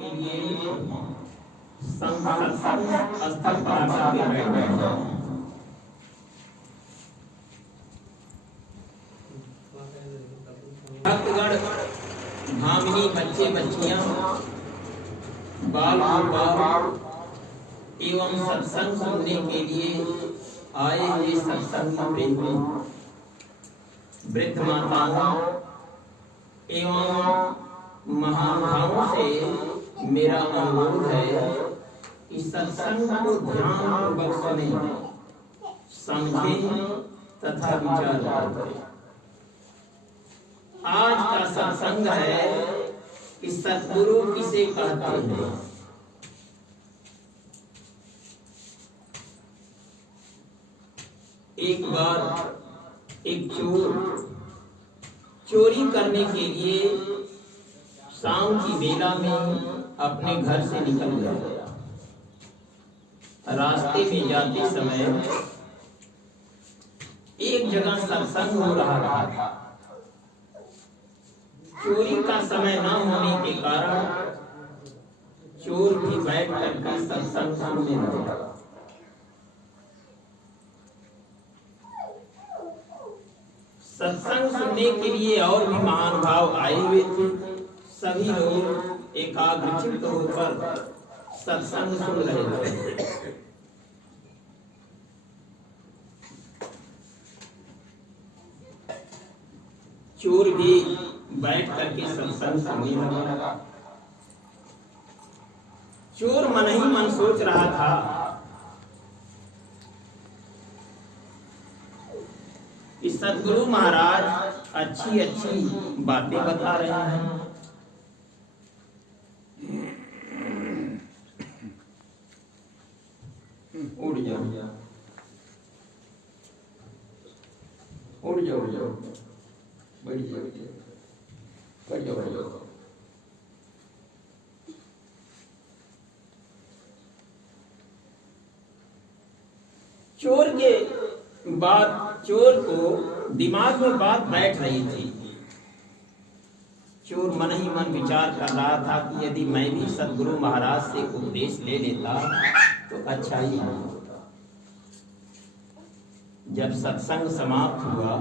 के लिए सत्संग स्थल पर आकर के बैठ गए। भक्तगण, भामिनी, बच्चे बच्चियां, बाल बाल एवं सत्संग सुनने के लिए आए हुए सत्संगी प्रेमी, वृद्ध माताओं एवं महानुभावों से मेरा अनुरोध है कि सत्संग को ध्यानपूर्वक सुनें, समझें तथा विचार करें। आज का सत्संग है कि सद्गुरु किसे कहते हैं। एक बार एक चोर चोरी करने के लिए शाम की बेला में अपने घर से निकल गया। रास्ते में जाते समय एक जगह सत्संग हो रहा था। चोरी का समय न होने के कारण चोर भी बैठ करके सत्संग सुनने लगा। सत्संग सुनने के लिए और भी महानुभाव आए हुए थे। सभी लोग एकाग्रचित्त होकर सत्संग सुन रहे थे। चोर भी बैठ करके सत्संग सुनने लगा। चोर मन ही मन सोच रहा था कि सद्गुरु महाराज अच्छी अच्छी बातें बता रहे हैं। उड़ जाओ उड़ जाओ उड़ जाओ, बढ़ जाओ बढ़ जाओ बढ़ जाओ। चोर को दिमाग में बात बैठ रही थी। चोर मन ही मन विचार कर रहा था कि यदि मैं भी सद्गुरु महाराज से उपदेश ले लेता तो अच्छा ही होता। जब सत्संग समाप्त हुआ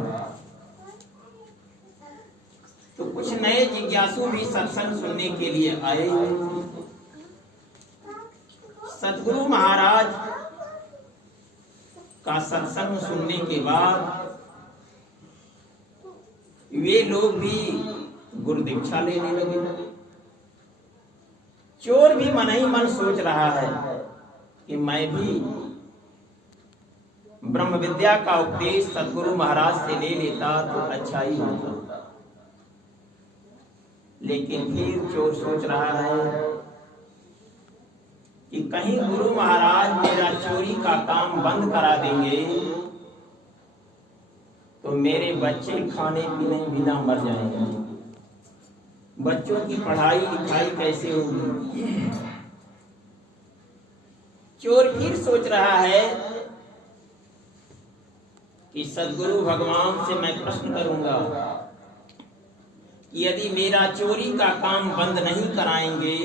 तो कुछ नए जिज्ञासु भी सत्संग सुनने के लिए आए। सद्गुरु महाराज का सत्संग सुनने के बाद वे लोग भी गुरु दीक्षा लेने लगे। चोर भी मन ही मन सोच रहा है कि मैं भी ब्रह्म विद्या का उपदेश सद्गुरु महाराज से ले लेता तो अच्छा ही होता। लेकिन फिर चोर सोच रहा है कि कहीं गुरु महाराज मेरा चोरी का काम बंद करा देंगे तो मेरे बच्चे खाने पीने बिना मर जाएंगे। बच्चों की पढ़ाई लिखाई कैसे होगी। चोर फिर सोच रहा है कि सद्गुरु भगवान से मैं प्रश्न करूंगा, यदि मेरा चोरी का काम बंद नहीं कराएंगे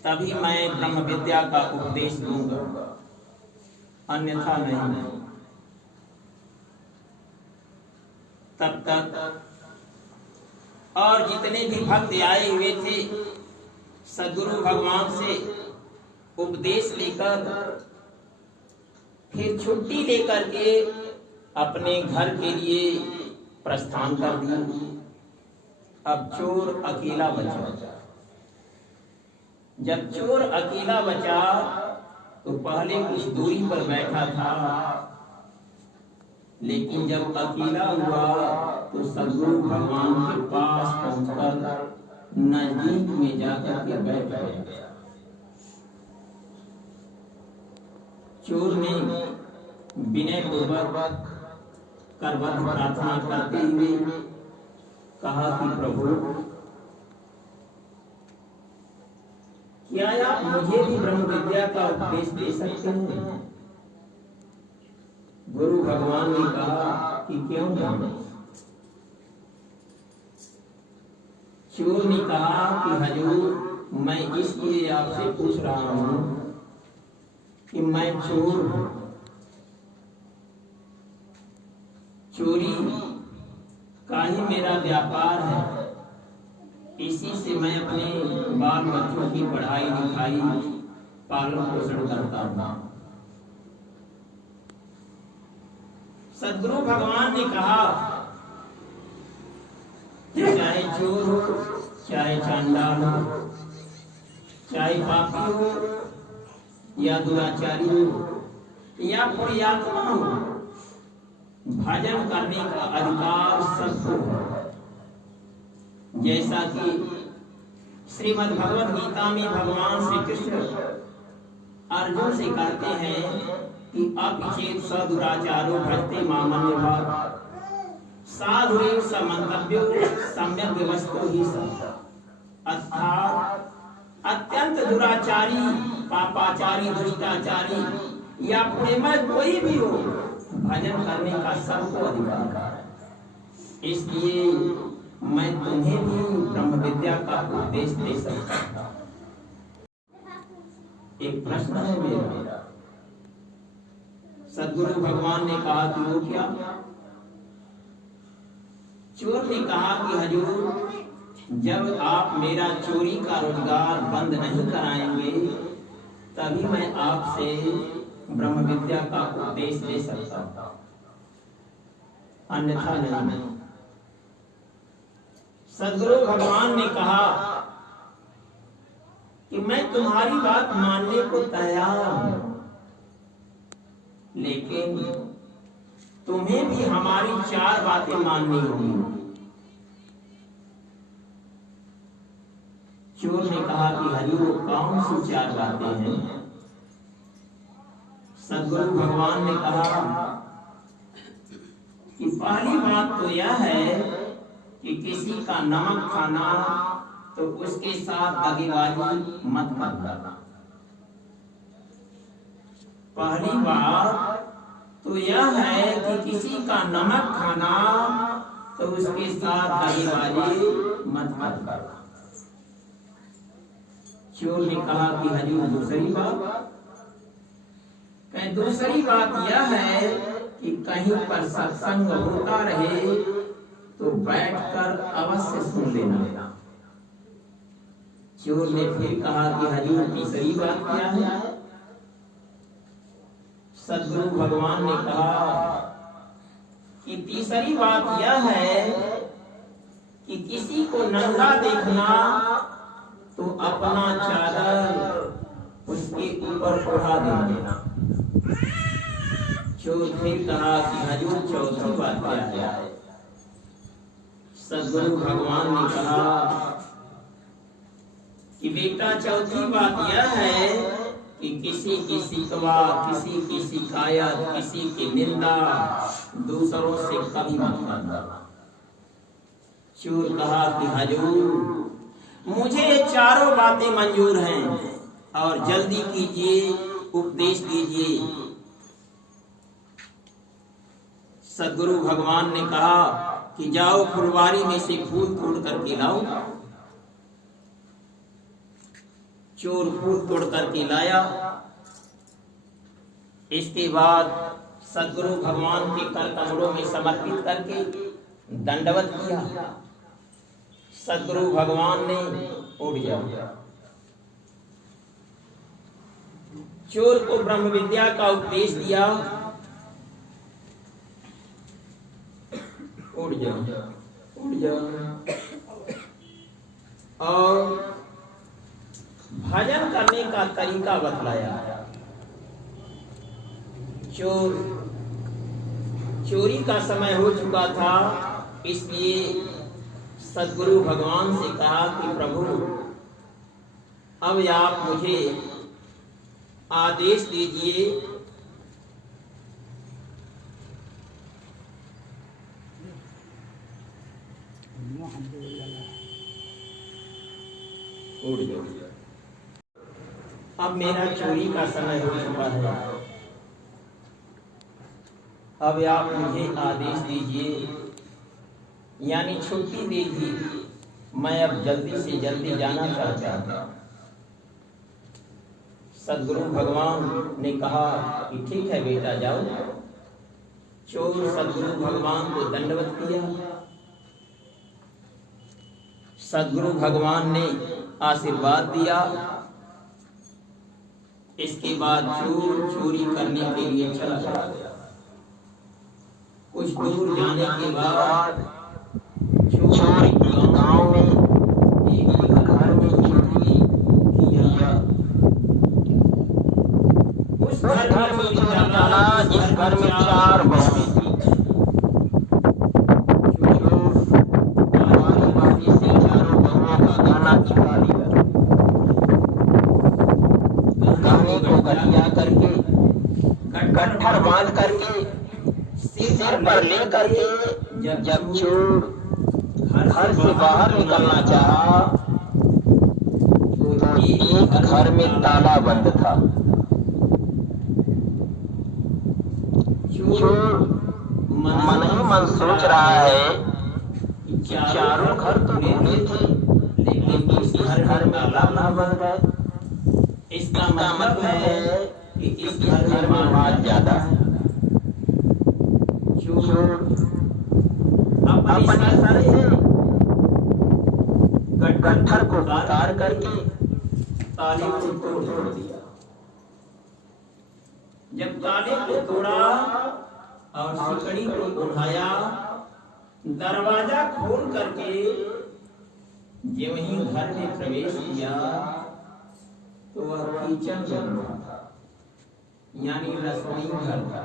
तभी मैं ब्रह्म विद्या का उपदेश दूंगा, अन्यथा नहीं। तब तक और जितने भी भक्त आए हुए थे सद्गुरु भगवान से उपदेश लेकर फिर छुट्टी लेकर के अपने घर के लिए प्रस्थान कर दिया। अब चोर अकेला बचा। जब चोर अकेला बचा तो पहले कुछ दूरी पर बैठा था, लेकिन जब अकेला हुआ तो सद्गुरु भगवान के पास पहुंचकर नजदीक में जाकर के बैठ गया। चोर ने विनय पूर्वक करबद्ध प्रार्थना करते हुए कहा कि प्रभु, क्या आप मुझे भी ब्रह्म विद्या का उपदेश दे सकते हैं? गुरु भगवान ने कहा कि क्यों नहीं। चोर ने कहा कि हजूर, मैं इसलिए आपसे पूछ रहा हूं कि मैं चोर हूं। चोरी का ही मेरा व्यापार है, इसी से मैं अपने बाल बच्चों की पढ़ाई लिखाई पालन पोषण करता हूं। सदगुरु भगवान ने कहा कि चाहे चोर हो, चाहे चांडाल हो, चाहे पापी हो या दुराचारी हो या पुण्यात्मा हो, भजन करने का अधिकार सबको है। जैसा कि श्रीमद् भगवद गीता में भगवान श्री कृष्ण अर्जुन से कहते हैं कि अपिचेत सदुराचारो भजते मामन्यभाव साधुरेव समन्तव्यो सम्यक व्यवस्थो ही सब। अर्थात अत्यंत दुराचारी, पापाचारी, दुष्टाचारी या पुण्यमय कोई भी हो, भजन करने का सबको अधिकार है। इसलिए मैं तुम्हें भी ब्रह्म विद्या का उपदेश दे सकता हूं। एक प्रश्न है मेरा। सदगुरु भगवान ने कहा कि वो क्या? चोर ने कहा कि हजूर, जब आप मेरा चोरी का रोजगार बंद नहीं कराएंगे तभी मैं आपसे ब्रह्म विद्या का उपदेश दे सकता हूं, अन्यथा नहीं। सदगुरु भगवान ने कहा कि मैं तुम्हारी बात मानने को तैयार हूं, लेकिन तुम्हें भी हमारी 4 बातें माननी होंगी। चोर ने कहा कि हजूर, कौन सी 4 बातें हैं? सदगुरु भगवान ने कहा कि पहली बात तो यह है कि किसी का नमक खाना तो उसके साथ दगेबाजी मत करना। पहली बात तो यह है कि किसी का नमक खाना तो उसके साथ दगेबाजी मत करना। चोर ने कहा कि हजूर, दूसरी बात? दूसरी बात यह है कि कहीं पर सत्संग होता रहे तो बैठकर अवश्य सुन लेना। चोर ने फिर कहा कि हजूर, तीसरी बात क्या है? सदगुरु भगवान ने कहा कि तीसरी बात यह है कि किसी को नंगा देखना तो अपना चादर उसके ऊपर उठा देना। चोर फिर कहा कि हजूर, चौथी बात क्या है? सदगुरु भगवान ने कहा कि बेटा, चौथी बात यह है कि किसी की शिकवा, किसी की शिकायत, किसी की निंदा दूसरों से कभी मत करना। चोर कहा कि हजूर, मुझे ये 4 बातें मंजूर हैं और जल्दी कीजिए, उपदेश दीजिए। सदगुरु भगवान ने कहा कि जाओ, फुलवारी में से फूल तोड़ करके लाओ। चोर फूल तोड़ करके लाया। इसके बाद सदगुरु भगवान के कर कमलों में समर्पित करके दंडवत किया। सदगुरु भगवान ने उठ गया। चोर को ब्रह्म विद्या का उपदेश दिया। उठ जा, उठ जा। और भजन करने का तरीका बतलाया। चोरी का समय हो चुका था, इसलिए सदगुरु भगवान से कहा कि प्रभु, अब आप मुझे आदेश दीजिए अब मेरा चोरी का समय हो चुका है, अब आप मुझे आदेश दीजिए, यानी छुट्टी दीजिए, मैं अब जल्दी से जल्दी जाना चाहता हूँ। सदगुरु भगवान ने कहा कि ठीक है बेटा जाओ। चोर सदगुरु भगवान को दंडवत किया। सदगुरु भगवान ने आशीर्वाद दिया। इसके बाद चोर चोरी करने के लिए चला गया। कुछ दूर जाने के बाद चोर गांव में एक घर में चोरी किया। उस घर में चोरी डाला जिस घर में 4 बहुएं थी। चारों बहुओं का गाना चुरा लिया। गाने को गठिया करके गट्ठर बांध करके सिर पर ले करके जब चोर घर से बाहर निकलना चाहा तो एक घर में ताला बंद था। चोर मन ही मन सोच रहा है कि चारों घर तो खुले थे लेकिन इस घर में ताला बंद है। इसका मतलब है कि इस घर में माल ज्यादा है। चोर अपने सर से गट्ठर को उतार करके ताले को तोड़ दिया। जब ताले को तोड़ा और सिकड़ी को उठाया, दरवाजा खोल करके जब ही घर में प्रवेश किया तो वह किचन रूम था, यानी रसोई घर था।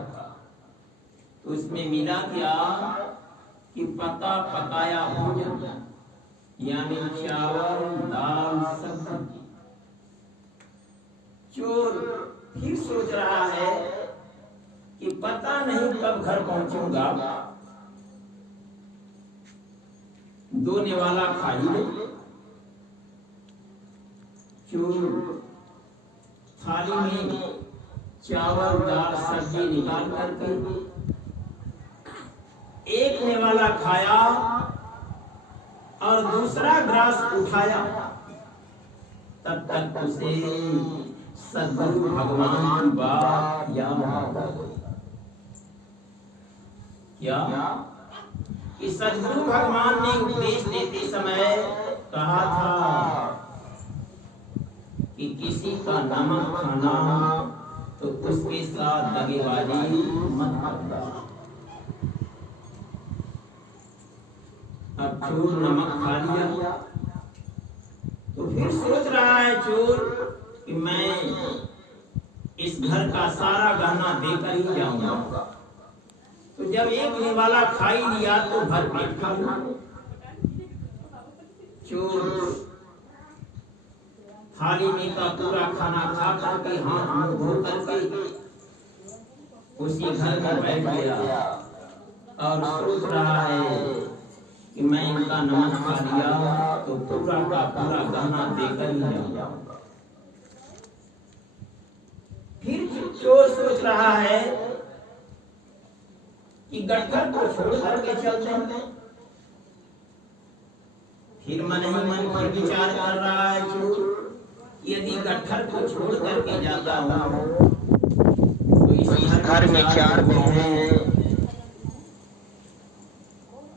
तो उसमें मिला क्या कि पका पकाया भोजन, यानी चावल दाल सब्जी। चोर फिर सोच रहा है कि पता नहीं कब घर पहुंचूंगा, 2 निवाला खा ही ले। चोर थाली में चावल दाल सब्जी निकाल करके एक निवाला खाया और दूसरा ग्रास उठाया। तब तक उसे सदगुरु भगवान की बात याद आ गई। क्या कि सदगुरु भगवान ने उपदेश देते समय कहा था कि किसी का नमक खाना तो उसके साथ दगेबाजी मत करना। अब चोर नमक खा लिया तो फिर सोच रहा है चोर कि मैं इस घर का सारा गहना देकर ही जाऊंगा। तो जब एक निवाला खा ही लिया तो भर पेट खा लिया। चोर थाली में का पूरा खाना खा करके हाथ मुंह धो करके उसी घर में बैठ गया और सोच रहा है कि मैं इनका नमक खा लिया तो पूरा का पूरा गहना देकर ही जाऊंगा। फिर चोर सोच रहा है कि गट्ठर को छोड़ करके चलते हैं। फिर मन ही मन फिर विचार कर रहा है चोर, यदि गट्ठर को छोड़ करके जाता हूँ तो इस घर में 4 बहुएं हैं।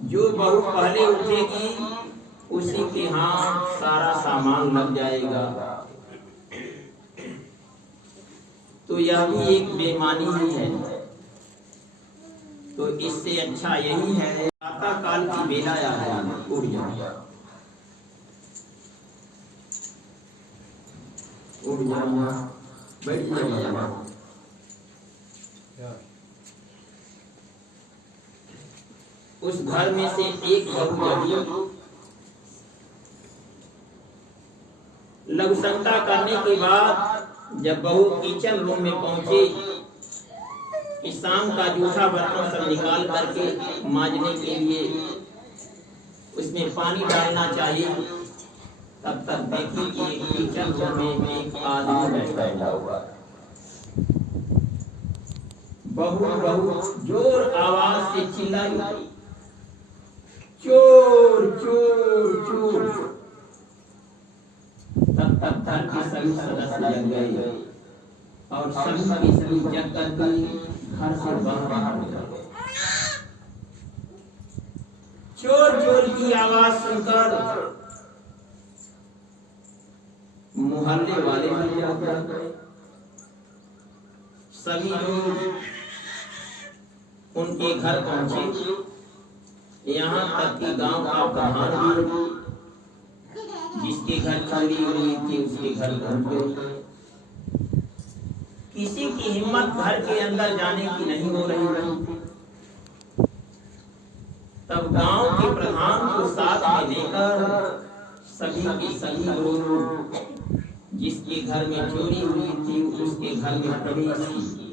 जो बहू पहले उठेगी उसी के हाथ सारा सामान लग जाएगा। तो यह भी एक बेईमानी ही है। तो इससे अच्छा यही है प्रातः काल की बेला आ जाना, उठ जाना, उठ जाना, बैठ जाना। उस घर में से एक बहू जगी। लघुशंका करने के बाद जब बहू किचन रूम में पहुंची कि शाम का जूठा बर्तन सब निकाल करके मांजने के लिए उसमें पानी डालना चाहिए, तब तक देखी कि किचन रूम में एक आदमी बैठा हुआ। बहू जोर आवाज से चिल्लाई, चोर चोर चोर। तब तक घर के सभी सदस्य जग गए और सभी के सभी जग करके घर से बाहर हो गए। चोर चोर की आवाज सुनकर मोहल्ले वाले भी जाग गए। सभी लोग उनके घर पहुंचे। यहाँ तक कि गांव का प्रधान भी जिसके घर चोरी हुई थी उसके घर पहुंच गए। किसी की हिम्मत घर के अंदर जाने की नहीं हो रही थी। तब गांव के प्रधान को साथ में लेकर सभी के सभी लोग जिसके घर में चोरी हुई थी उसके घर में प्रवेश किए।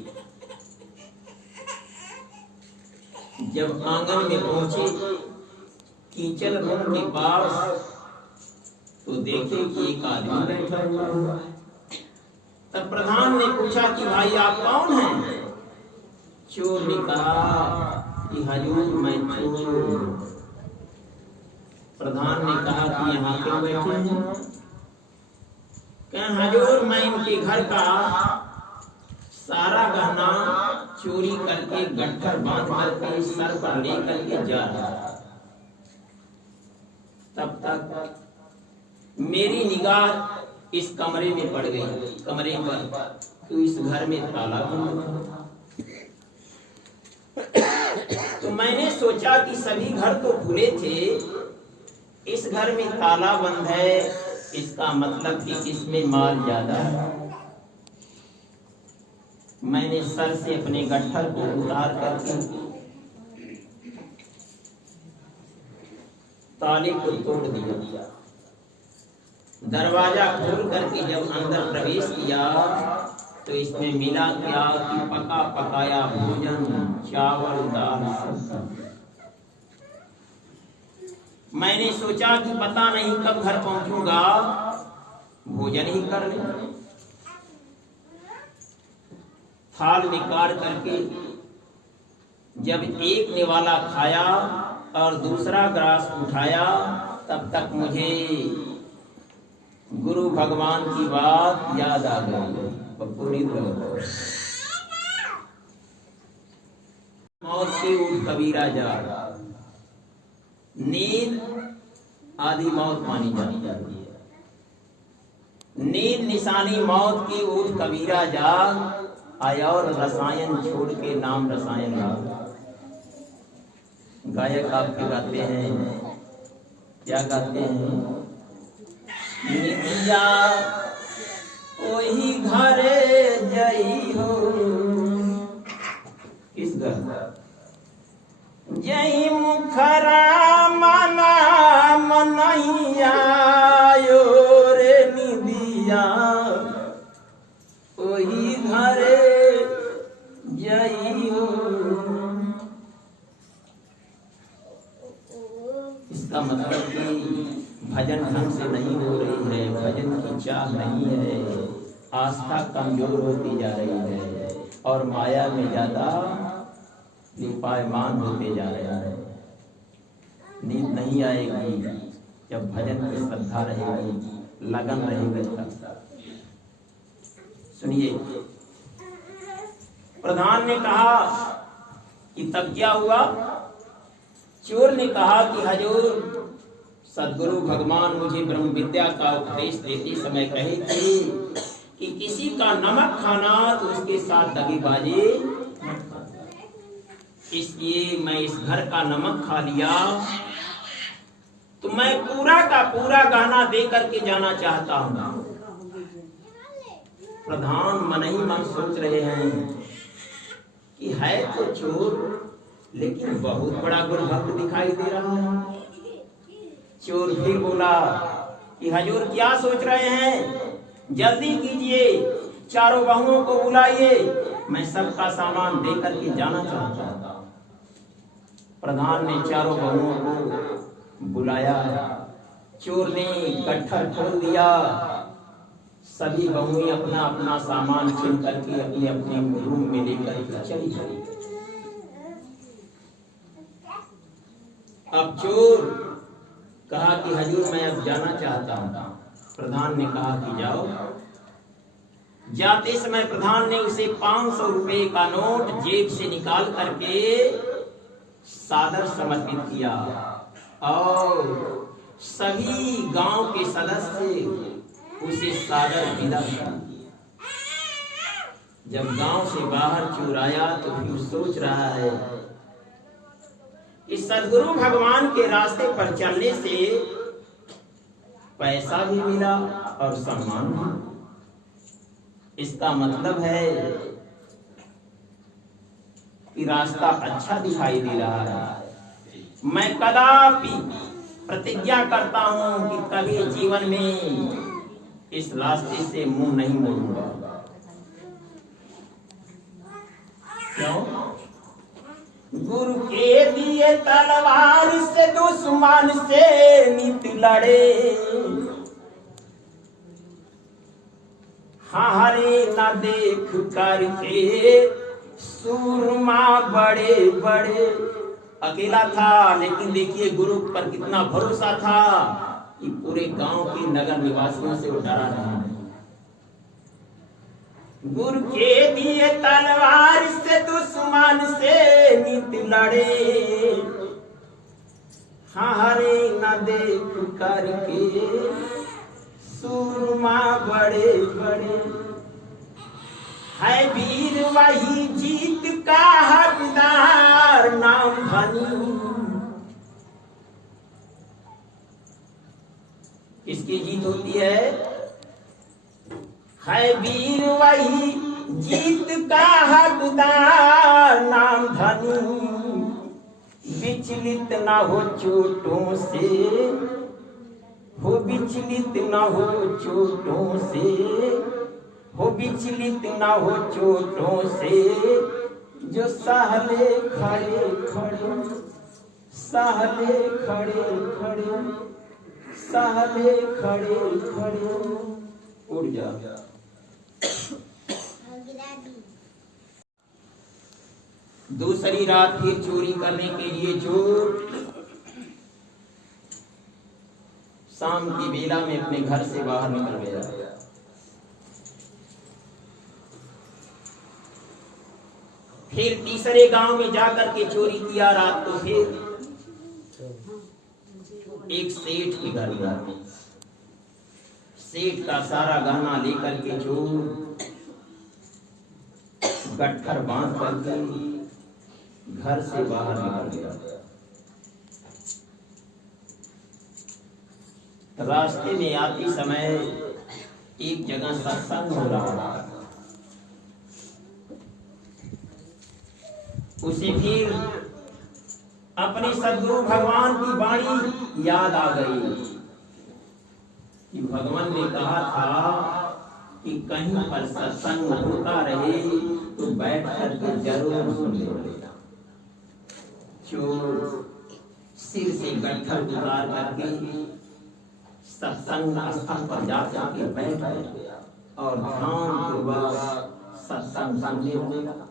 जब आंगन में पहुंचे कीचड़ रूम के पास तो देखे कि एक आदमी बैठा हुआ है। तब प्रधान ने पूछा कि भाई आप कौन हैं? चोर ने कहा कि हजूर मैं चोर। प्रधान ने कहा कि यहाँ क्यों बैठे हैं? कहा हजूर मैं इनके घर का सारा गहना चोरी करके गट्ठर बांध करके सर पर लेकर के जा रहा था। तब तक मेरी निगाह इस कमरे में पड़ गई, कमरे पर, तो इस घर में ताला बंद था। तो मैंने सोचा कि सभी घर तो खुले थे, इस घर में ताला बंद है, इसका मतलब कि इसमें माल ज्यादा है। मैंने सर से अपने गट्ठर को उतार करके ताले को तोड़ दिया। दरवाजा खोल करके जब अंदर प्रवेश किया तो इसमें मिला क्या कि पका पकाया भोजन, चावल दाल सब्जी। मैंने सोचा कि पता नहीं कब घर पहुंचूंगा, भोजन ही कर ले। थाल में काट करके जब एक निवाला खाया और दूसरा ग्रास उठाया तब तक मुझे गुरु भगवान की बात याद आ गई। मौत से उठ कबीरा जा, नींद आधी मौत मानी जाती है। नींद निशानी मौत की, उठ कबीरा जाग, आया और रसायन छोड़ के नाम रसायन गा। गायक आपके गाते हैं, क्या गाते हैं? निदिया वही घरे जई हो, किस घर? जई मुखरा मना मनैया रे निदिया वही घरे जई हो। इसका मतलब कि भजन ढंग से नहीं हो रही है, भजन की चाह नहीं है, आस्था कमजोर होती जा रही है और माया में ज्यादा लिपायमान होते जा रहे हैं। नींद नहीं आएगी जब भजन की श्रद्धा रहेगी, लगन रहेगी तब। सुनिए, प्रधान ने कहा कि तब क्या हुआ? चोर ने कहा कि हजूर सदगुरु भगवान मुझे ब्रह्म विद्या का उपदेश देते समय कहे थे कि किसी का नमक खाना तो उसके साथ दगेबाजी, इसलिए मैं इस घर का नमक खा लिया तो मैं पूरा का पूरा गहना दे करके जाना चाहता हूँ। प्रधान मन ही मन सोच रहे हैं कि है तो चोर लेकिन बहुत बड़ा गुरुभक्त दिखाई दे रहा है। चोर फिर बोला कि हजूर क्या सोच रहे हैं, जल्दी कीजिए, चारों बहुओं को बुलाइए, मैं सबका सामान दे करके जाना चाहता हूँ। प्रधान ने चारों बहुओं को बुलाया। चोर ने गट्ठर खोल दिया। सभी बहुएं अपना अपना सामान चुन करके अपने अपने रूम में लेकर चली गई। अब चोर कहा कि हजूर मैं अब जाना चाहता हूँ। प्रधान ने कहा कि जाओ। जाते समय प्रधान ने उसे 500 रुपए का नोट जेब से निकाल करके सादर समर्पित किया और सभी गांव के सदस्य उसे सादर विदा किया। जब गांव से बाहर चोर आया तो फिर सोच रहा है कि सदगुरु भगवान के रास्ते पर चलने से पैसा भी मिला और सम्मान भी। इसका मतलब है कि रास्ता अच्छा दिखाई दे रहा है। मैं कदापि प्रतिज्ञा करता हूं कि कभी जीवन में इस रास्ते से मुंह नहीं मोड़ूंगा। क्यों? गुरु के दिए तलवार से दुश्मन से नित लड़े, हरे न देख करके सूरमा बड़े बड़े। अकेला था लेकिन देखिए गुरु पर कितना भरोसा था कि पूरे गांव के नगर निवासियों से वो डरा नहीं। गुरु के दिए तलवार से दुश्मन से नित लड़े, हरे न देख करके सूरमा बड़े बड़े। है वीर वही जीत का हकदार, नाम धनी। किसकी जीत होती है? वीर वही जीत का हकदार, नाम धनी। विचलित ना हो चोटों से, हो विचलित ना हो चोटों से, हो विचलित ना हो चोटों से। जो सहले खड़े खड़े, सहले खड़े खड़े, सहले खड़े खड़े। उड़ जा। दूसरी रात फिर चोरी करने के लिए चोर शाम की बेला में अपने घर से बाहर निकल गया। फिर तीसरे गांव में जाकर के चोरी किया। रात को फिर एक सेठ के घर गया। सेठ का सारा गहना लेकर के चोर गट्ठर बांध करके घर से बाहर निकल गया। रास्ते में आते समय एक जगह सत्संग हो रहा था। उसे फिर अपने सद्गुरु भगवान की वाणी याद आ गई कि भगवान ने कहा था कि कहीं पर सत्संग होता रहे तो बैठ करके जरूर सुन लेना। चोर सिर से गट्ठर उतार करके सत्संग स्थल पर जाकर के बैठ गया और ध्यानपूर्वक सत्संग सुनने लगा।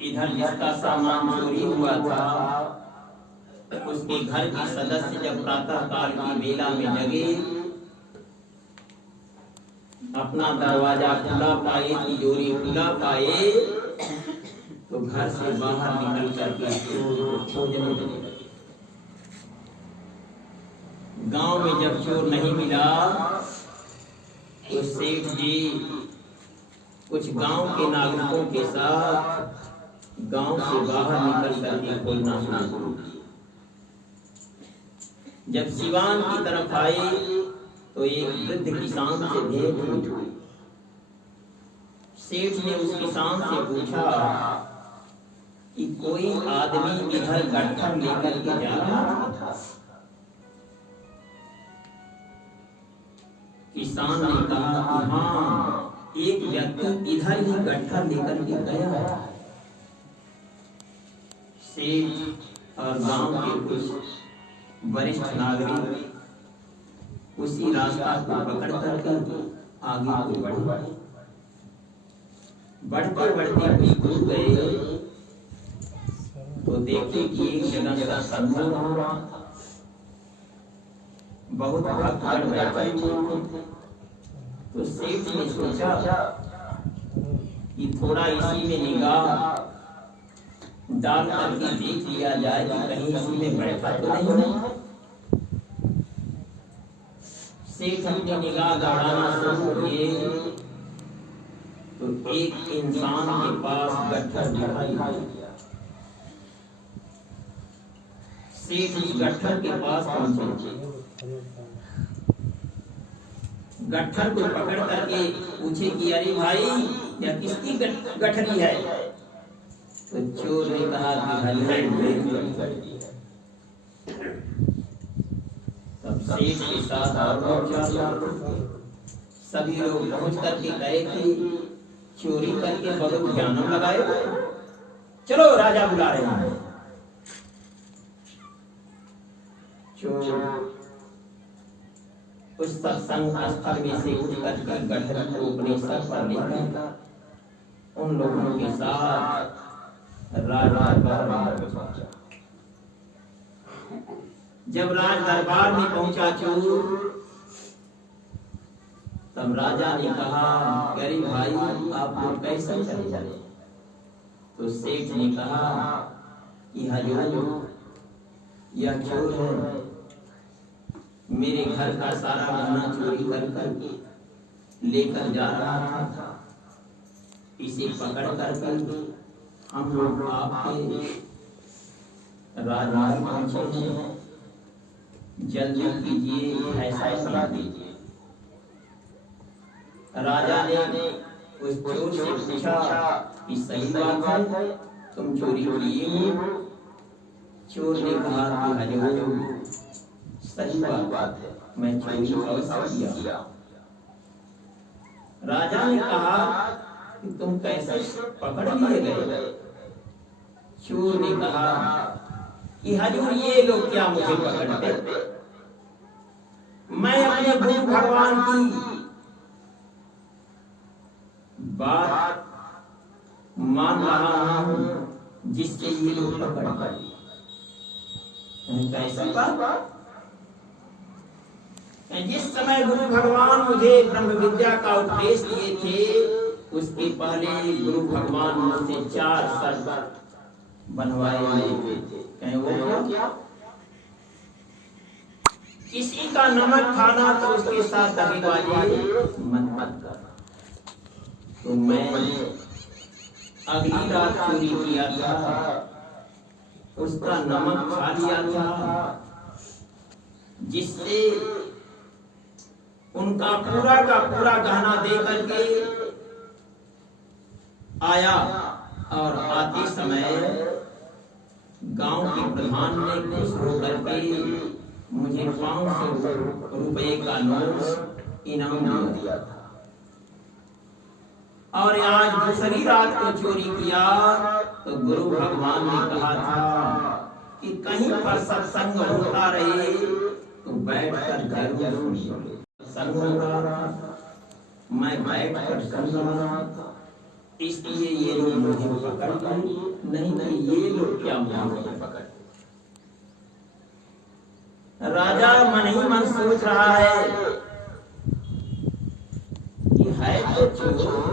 इधर जिसका सामान चोरी हुआ था उसके घर के सदस्य जब प्रातः काल की बेला में जगे, अपना दरवाजा खुला पाए, तिजोरी खुला पाए तो घर से बाहर निकल करके चोर को खोजने लगे। गांव में जब चोर नहीं मिला तो सेठ जी कुछ गांव के नागरिकों के साथ गांव से बाहर निकल करके खोजना शुरू किया। जब सिवान की तरफ आए तो एक वृद्ध किसान से भेंट हुई। सेठ ने उस किसान से पूछा कि कोई आदमी इधर गट्ठर लेकर के जा रहा था? किसान ने कहा कि हाँ, एक व्यक्ति इधर ही गट्ठर लेकर के गया है। सेठ और गांव के कुछ वरिष्ठ नागरिक उसी रास्ता को पकड़ करके आगे को बढ़े। बढ़ते बढ़ते कुछ दूर गए तो देखिए कि एक जगह का सत्संग हो रहा था, बहुत भक्तगण बैठे थे। तो सेठ ने सोचा कि थोड़ा इसी में निगाह डाल करके देख लिया जाए कि कहीं इसी में बैठा तो नहीं है। सेठ ने निगाह दौड़ाना शुरू किए तो एक इंसान के पास गट्ठर दिखाई दिया। सेठ उस गट्ठर के पास पहुंचे, गट्ठर को पकड़ करके पूछे कि अरे भाई यह किसकी गठरी है? तो चोर ने कहा कि भाई तब सेठ के साथ सभी लोग पहुंच करके गए थे, चोरी करके बहुत जानम लगाए, चलो राजा बुला रहे हैं। चोर उस सत्संग स्थल में से उठ करके गठरी को अपने सर पर लेकर उन लोगों के साथ राजा दरबार में पहुंचा। जब राज दरबार में पहुंचा चोर, तब राजा ने कहा अरे भाई आप लोग कैसे चले चले? तो सेठ ने कहा कि हजूर यह चोर है, मेरे घर का सारा गहना चोरी कर लेकर जा रहा था, इसे पकड़ कर हम लोग आपके राजमहल पहुंचे हैं, जल्दी कीजिए, फैसला सुना दीजिए। राजा ने उस चोर से पूछा कि सही बात है तुम चोरी किए हो? चोर ने कहा कि हजूर सही बात है, मैं चोरी अवश्य किया। राजा ने कहा कि तुम कैसे पकड़ लिए गए? चोर ने कहा कि हजूर ये लोग क्या मुझे पकड़ते, मैं अपने गुरु भगवान की बात मान रहा हूं जिससे ये लोग पकड़ कैसी बात? जिस समय गुरु भगवान मुझे ब्रह्म विद्या का उपदेश दिए थे, उसके पहले गुरु भगवान मुझसे 4 सर बनवाए हुए थे। कहीं वो क्या? किसी का नमक खाना तो उसके साथ दबेबाजी मत कर। तो मैं अगली रात चोरी किया था, उसका नमक खा लिया था, जिससे उनका पूरा का पूरा गहना दे करके आया और आते समय गांव के प्रधान ने खुश होकर के मुझे 500 रुपए का नोट इनाम दिया था। और आज दूसरी रात को चोरी किया तो गुरु भगवान ने कहा था कि कहीं पर सत्संग होता रहे तो बैठ कर जरूर सुनिए। संग हो रहा था, मैं बैठ कर सुन रहा था, इसलिए ये लोग मुझे पकड़ गए, नहीं ये लोग क्या मुझे पकड़। राजा मन ही मन सोच रहा है कि है तो चोर,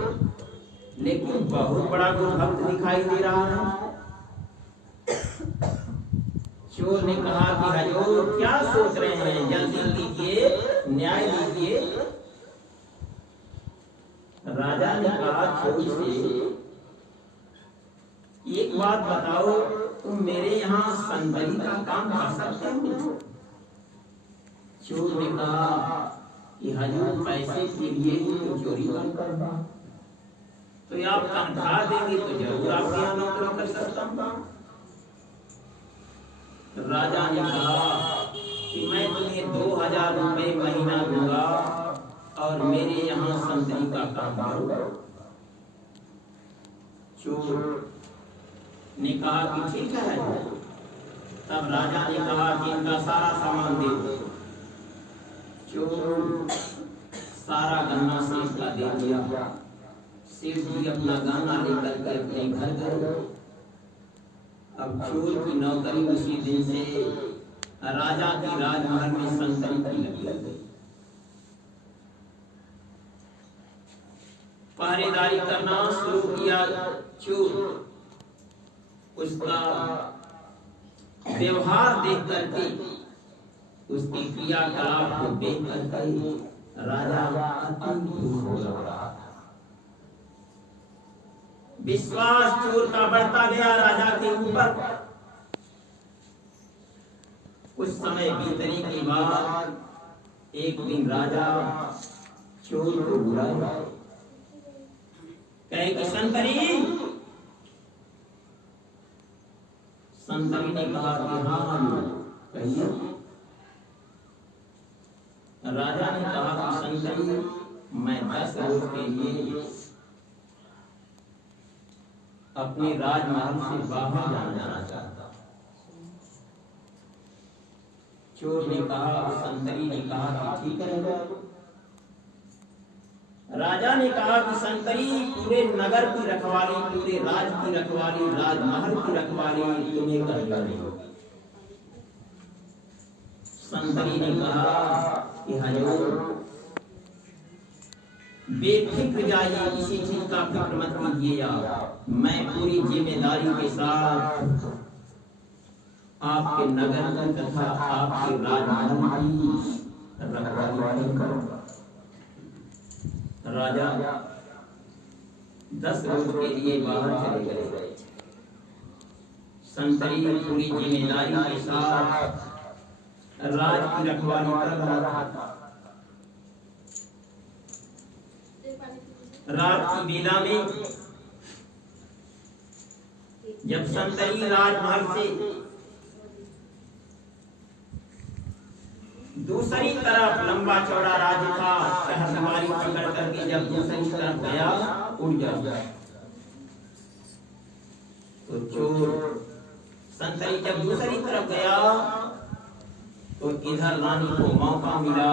लेकिन बहुत बड़ा गुरु भक्त दिखाई दे रहा है। चोर ने कहा कि हजूर क्या सोच रहे हैं, जल्दी कीजिए, न्याय दीजिए। राजा ने कहा चोर से एक बात बताओ, तुम मेरे यहाँ संबली का काम कर सकते हो? चोर ने कहा कि हजूर पैसे के लिए ही तो चोरी करता, तो आप तनख्वाह देंगे तो जरूर आपके यहाँ नौकरी कर सकता हूँ। राजा ने कहा कि मैं तुम्हें 2000 रुपए महीना दूंगा और मेरे यहाँ संतरी का काम करो। चोर ने कहा कि ठीक है। तब राजा ने कहा कि इनका सारा सामान दे दो। चोर सारा गहना सेठ का दे दिया। सेठ जी अपना गहना लेकर के अपने घर गए अब चोर की नौकरी उसी दिन से राजा की राजमहल में संतरी की लग गई। पहरेदारी करना शुरू किया चोर। उसका व्यवहार देख करके, उसकी क्रियाकलाप को देख करके राजा अति खुश हो रहा था। विश्वास चोर का बढ़ता गया राजा के ऊपर। कुछ समय बीतने के बाद एक दिन राजा चोर को बुलाया, कहे कि संतरी। संतरी ने कहा कि हाँ कहिए। राजा ने कहा कि संतरी, मैं 10 रोज के लिए अपने राजमहल से बाहर जाना चाहता। चोर ने कहा, संतरी ने कहा कि ठीक है। राजा ने कहा कि संतरी, पूरे नगर की रखवाली, पूरे राज की रखवाली, राजमहल की रखवाली तुम्हें करनी होगी। संतरी ने कहा कि हजूर बेफिक्र जाइए, किसी चीज का फिक्र मत कीजिए आप। मैं पूरी जिम्मेदारी के साथ आपके नगर की तथा आपके राजमहल की रखवाली करूंगा। राजा 10 रोज के लिए बाहर चले गए। संतरी पूरी जिम्मेदारी के साथ राज की रखवाली कर रहा था। रात की बेला में जब संतरी राजमहल से दूसरी तरफ, लंबा चौड़ा राज था, शहरसवारी पकड़ करके जब दूसरी तरफ गया, उड़ गया। तो चोर संतरी जब दूसरी तरफ गया तो इधर रानी को मौका मिला।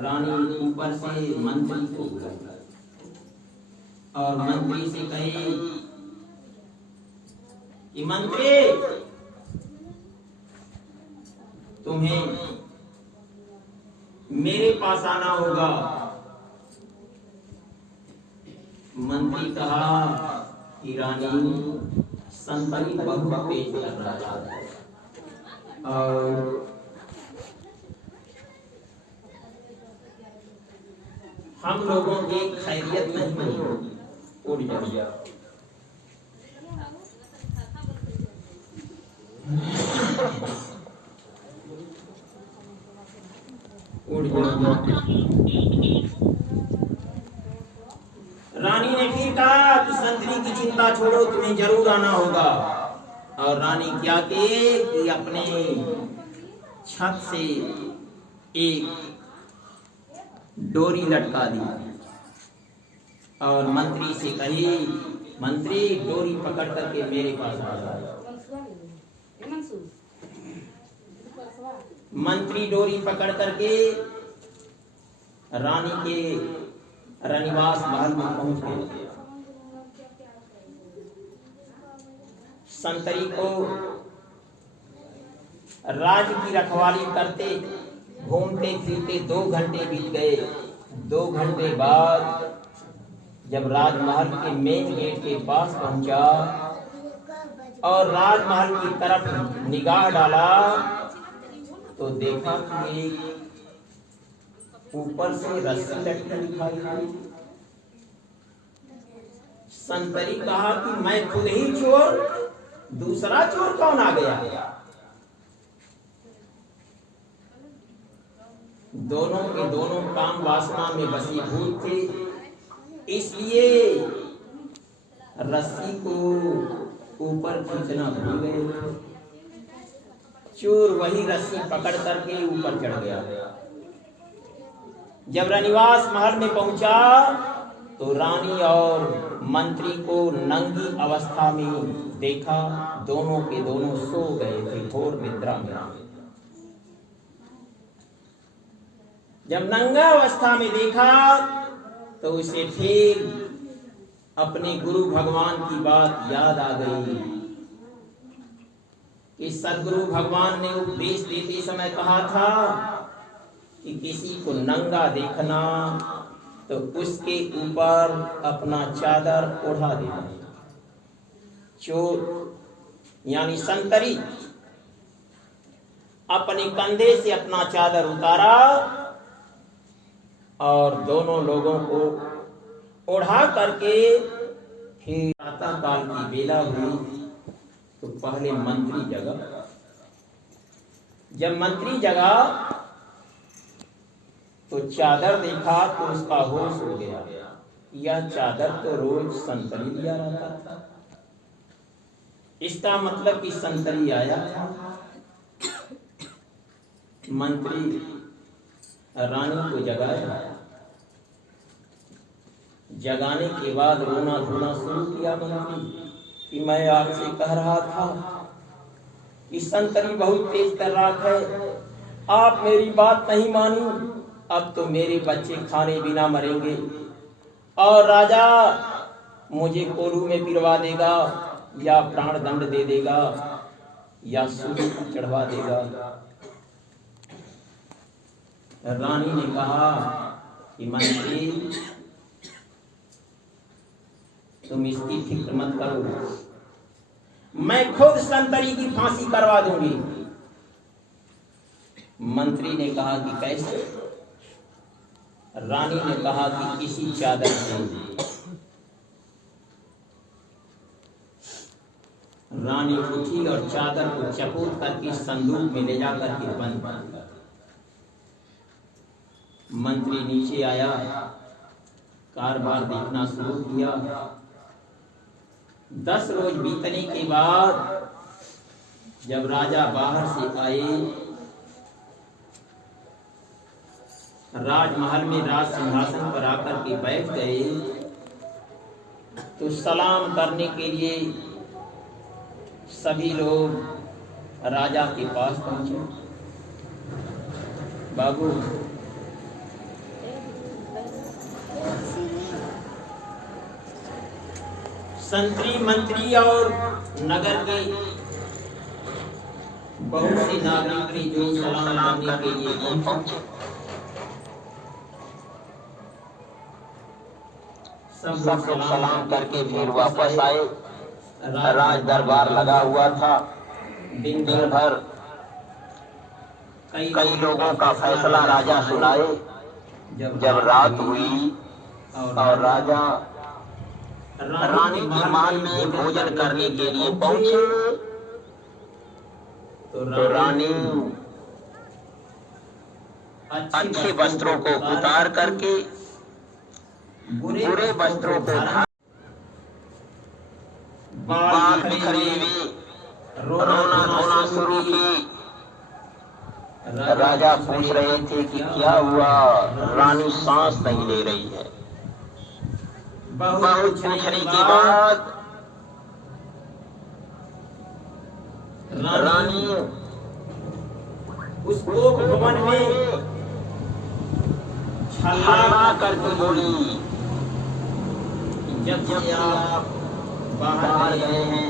रानी ऊपर से मंत्री को बुलाई और मंत्री से कहे कि मंत्री, तुम्हें मेरे पास आना होगा। मंत्री कहा कि रानी, संतरी बहुत तेज कर रहा है और हम लोगों की खैरियत नहीं होगी। उड़ जाओ। उड़ जाओ। रानी ने फिर कहा कि संतरी की चिंता छोड़ो, तुम्हें जरूर आना होगा। और रानी क्या कि अपने छत से एक डोरी लटका दी और मंत्री से कही, मंत्री डोरी पकड़ करके मेरे पास आ जाओ। मंत्री डोरी पकड़ करके रानी के रनिवास महल में पहुंच गए। संतरी को राज की रखवाली करते घूमते फिरते 2 घंटे बीत गए। 2 घंटे बाद जब राजमहल के मेन गेट के पास पहुंचा और राजमहल की तरफ निगाह डाला तो देखा कि ऊपर से रस्सी लटकी दिखाई दी। संतरी कहा कि मैं खुद ही चोर, दूसरा चोर कौन आ गया? दोनों के दोनों काम वासना में वशीभूत थे, इसलिए रस्सी को ऊपर खींचना भूल गए। चोर वही रस्सी पकड़ करके ऊपर चढ़ गया। जब रनिवास महल में पहुंचा तो रानी और मंत्री को नंगी अवस्था में देखा। दोनों के दोनों सो गए थे घोर निद्रा में। जब नंगा अवस्था में देखा तो उसे फिर अपने गुरु भगवान की बात याद आ गई कि सदगुरु भगवान ने उपदेश देते समय कहा था कि किसी को नंगा देखना तो उसके ऊपर अपना चादर ओढ़ा देना। चोर यानी संतरी अपने कंधे से अपना चादर उतारा और दोनों लोगों को ओढ़ा करके फिर प्रातः काल की बेला हुई तो पहले मंत्री जगा। जब मंत्री जगा तो चादर देखा तो उसका होश उड़ गया। यह चादर तो रोज संतरी लिया रहता था। इसका मतलब कि संतरी आया था। मंत्री रानी को जगाया। जगाने के बाद रोना धोना शुरू किया मंत्री कि मैं आपसे कह रहा था कि संतरी बहुत तेज तर्राक है, आप मेरी बात नहीं मानी, अब तो मेरे बच्चे खाने बिना मरेंगे और राजा मुझे कोलू में पिलवा देगा या प्राण दंड दे देगा या सूली पर चढ़वा देगा। रानी ने कहा कि मंत्री तुम इसकी फिक्र मत करो, मैं खुद संतरी की फांसी करवा दूंगी। मंत्री ने कहा कि कैसे? रानी ने कहा कि इसी चादर से। रानी उठी और चादर को चपोत करके संदूक में ले जाकर के बंद कर दिया। मंत्री नीचे आया, कारबार देखना शुरू किया। 10 रोज बीतने के बाद जब राजा बाहर से आए, राजमहल में राज सिंहासन पर आकर के बैठ गए तो सलाम करने के लिए सभी लोग राजा के पास पहुंचे। बाबू संतरी मंत्री और नगर के बहुत से नागरिक जो सलाम करने के लिए पहुंचे। सब लोग सलाम करके फिर वापस आए। राज दरबार लगा हुआ था। दिन भर कई लोगों का फैसला राजा सुनाए। जब रात हुई और राजा रानी के महल में भोजन करने के लिए पहुंचे तो रानी अच्छे वस्त्रों को उतार करके बुरे वस्त्रों को बाल बिखरे हुए रोना धोना शुरू की। राजा पूछ रहे थे कि क्या हुआ, रानी सांस नहीं ले रही है। बहुत पूछने के बाद रानी उसको भवन में छला करके बोली, जब से आप बाहर गए हैं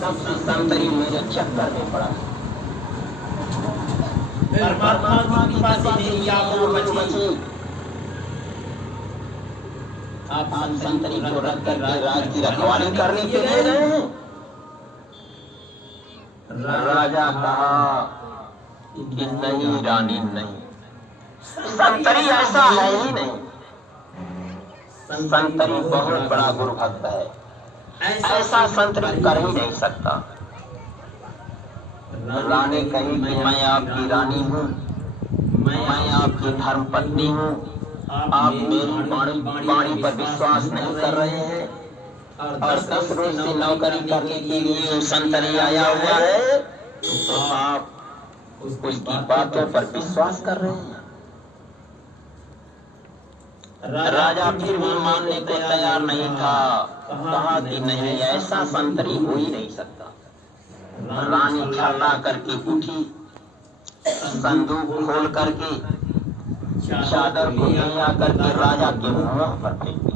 तब से संतरी मुझे चक्कर में पड़ा। परमात्मा की कृपा से मेरी आबरू बची। आप संतरी को रख कर राज की रखवाली करने के लिए गए हैं। राजा कहा कि नहीं रानी नहीं, संतरी ऐसा है ही नहीं। संतरी बहुत बड़ा गुरु भक्त है, ऐसा संतरी कर ही नहीं सकता। रानी कही कि मैं आपकी रानी हूँ, मैं आपकी धर्म पत्नी हूँ, आप मेरी वाणी पर विश्वास नहीं कर रहे हैं और 10 रोज से नौकरी करने के लिए संतरी आया हुआ है तो आप उसकी बातों पर विश्वास कर रहे हैं। राजा फिर भी मानने को तैयार नहीं था। कहा कि नहीं, ऐसा संतरी हो ही नहीं सकता। रानी छला करके उठी, संदूक खोल करके चादर को ले आकर के राजा के मुंह पर फेंकी।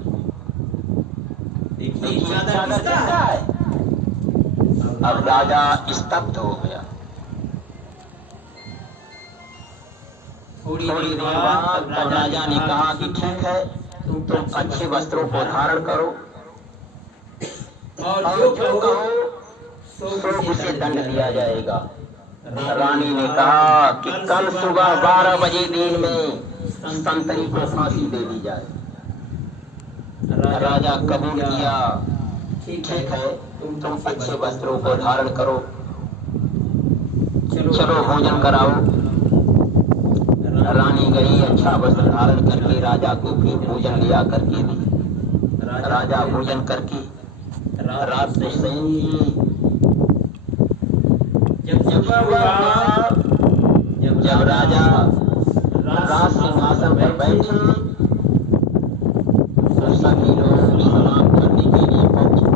देखिए चादर किसका है? अब राजा स्तब्ध हो गया। थोड़ी देर बाद तब राजा ने कहा कि ठीक है, तुम अच्छे वस्त्रों को धारण करो और जो कहो सो उसे दंड दिया जाएगा। रानी ने कहा कि कल सुबह 12 बजे दिन में संतरी को फांसी दे दी जाए। राजा कबूल किया, ठीक है, तुम अच्छे वस्त्रों को धारण करो, चलो भोजन कराओ। रानी गई, अच्छा वस्त्र धारण करके राजा को भी भोजन लिया करके दी। राजा भोजन करके रात में सही जब राजा राज सिंहासन पर बैठे तो सभी लोग सलाम करने के लिए पहुंचे।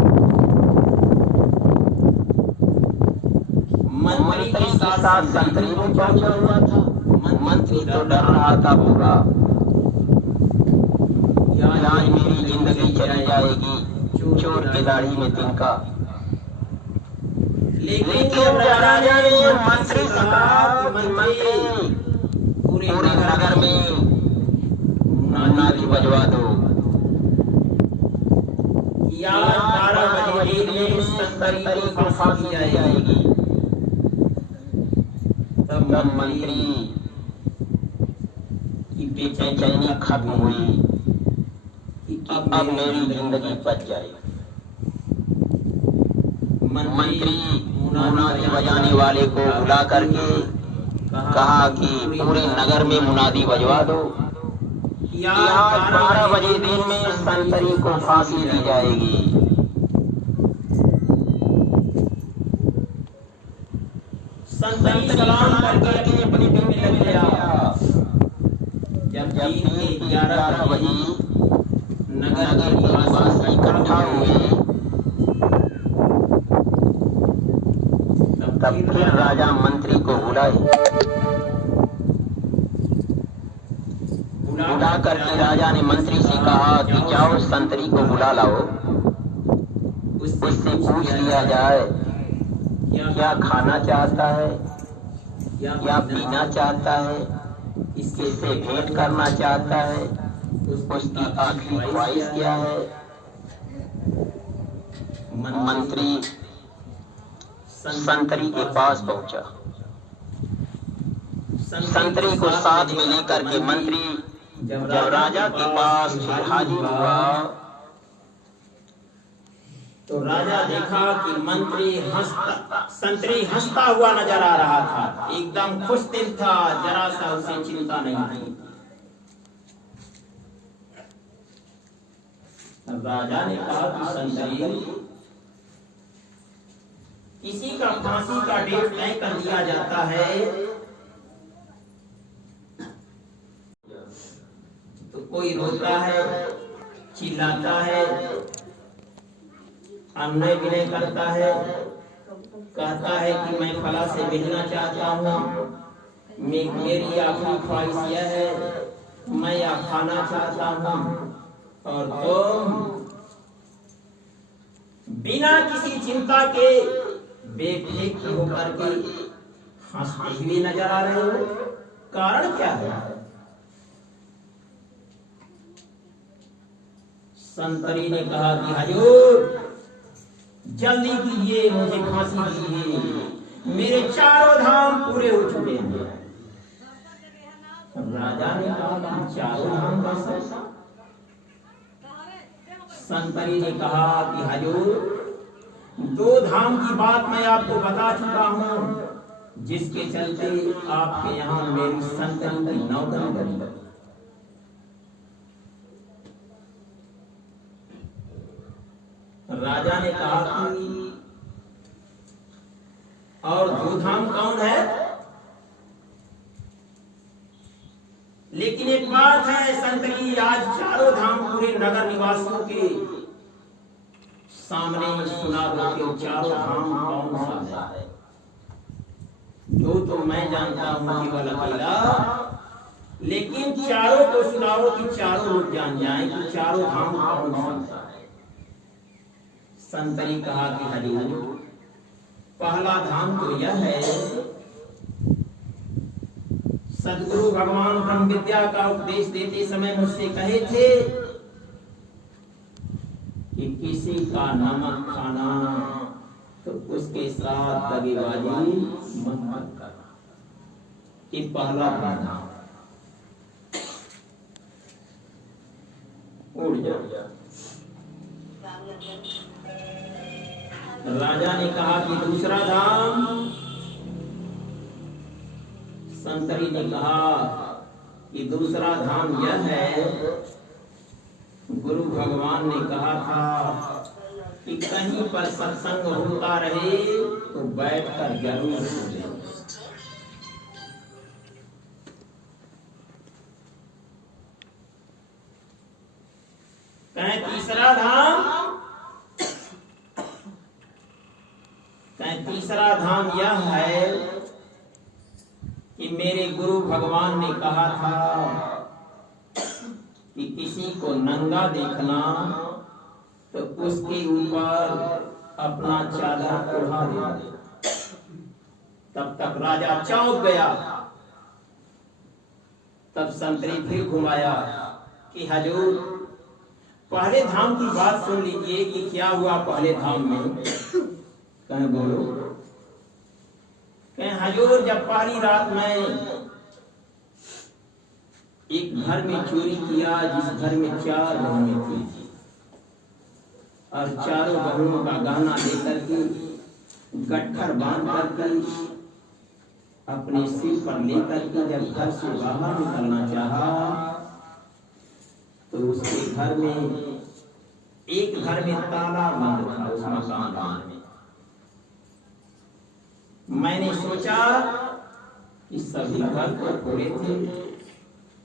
मंत्री के साथ संतरी भी पहुंचा हुआ था। मंत्री तो डर रहा था, होगा आज मेरी जिंदगी चली जाएगी, चोर की दाढ़ी में तिनका। लेकिन जब राजा ने मंत्री से कहा कि मंत्री पूरे नगर में मुनादी बजवा दो, 12 बजे में संतरी को फांसी दी जाएगी, तब मंत्री की बेचैनी खत्म हुई कि अब मेरी जिंदगी बच जाएगी। मंत्री मुनादी बजाने वाले को बुला करके कहा कि पूरे नगर में मुनादी बजवा दो, आज 12 बजे दिन में संतरी को फांसी दी जाएगी। संतरी सलाम करके अपनी ड्यूटी लग गया। जब 11 बजे नगर के निवासी इकट्ठा हुए, तब फिर राजा मंत्री को बुला करके राजा ने मंत्री से कहा कि जाओ संतरी को बुला लाओ, उससे पूछ लिया जाए क्या खाना चाहता है, क्या पीना चाहता है, किससे भेंट करना चाहता है, उसकी आखिरी ख्वाहिश क्या है। मंत्री संतरी के पास पहुंचा। संतरी को साथ में लेकर के मंत्री जब राजा के पास हाजिर हुआ तो राजा देखा कि संतरी हंसता हुआ नजर आ रहा था, एकदम खुश दिल था, जरा सा उसे चिंता नहीं थी। राजा ने कहा कि संतरी, किसी का फांसी का डेट तय कर दिया जाता है तो कोई रोता है, चिल्लाता है, अन्याय विनय करता है, कहता है कि मैं फला से मिलना चाहता हूँ, मेरी आखिरी ख्वाहिश यह है, मैं यह खाना चाहता हूँ, और तुम बिना किसी चिंता के बेफिक्र होकर के हंसते हुए नजर आ रहे हो, कारण क्या है? संतरी ने कहा कि हजूर जल्दी कीजिए, मुझे फांसी दीजिए, मेरे चारों धाम पूरे हो चुके हैं। राजा ने कहा कि चारों धाम का सच? संतरी ने कहा कि हजूर 2 धाम की बात मैं आपको बता चुका हूँ, जिसके चलते आपके यहाँ मेरी संतरी की नौकरी करी। राजा ने कहा कि और 2 धाम कौन है? लेकिन एक बात है संतरी, आज चारों धाम पूरे नगर निवासियों के सामने सुना दो कि चारों धाम कौन सा है। तो मैं जानता हूं केवल अकेला, लेकिन चारों को सुनाओ कि चारों लोग जान जाएं कि चारों धाम कौन सा है। संतरी कहा कि हजूर पहला धाम तो यह है, सदगुरु भगवान ब्रह्म विद्या का उपदेश देते समय मुझसे कहे थे कि किसी का नमक खाना तो उसके साथ दगेबाजी मत करना। ये पहला धाम। उड़ जा। राजा ने कहा कि दूसरा धाम। संतरी ने कहा कि दूसरा धाम यह है, गुरु भगवान ने कहा था कि कहीं पर सत्संग होता रहे तो बैठकर जरूर सुने। कहीं तीसरा धाम, तीसरा धाम यह है कि मेरे गुरु भगवान ने कहा था कि किसी को नंगा देखना तो उसके ऊपर अपना चादर ओढ़ा देना। तब तक राजा चौंक गया। तब संतरी फिर घुमाया कि हजूर पहले धाम की बात सुन लीजिए कि क्या हुआ पहले धाम में। कहें बोलो। कहें हजूर जब पहली रात में एक घर में चोरी किया जिस घर में 4 बहनें थी और चारों बहनों का गहना लेकर के गट्ठर बांध करके अपने सिर पर लेकर के जब घर से बाहर निकलना चाहा तो उसके घर में एक घर में ताला बंद था उस मकान में। मैंने सोचा कि सभी घर को खोले थे,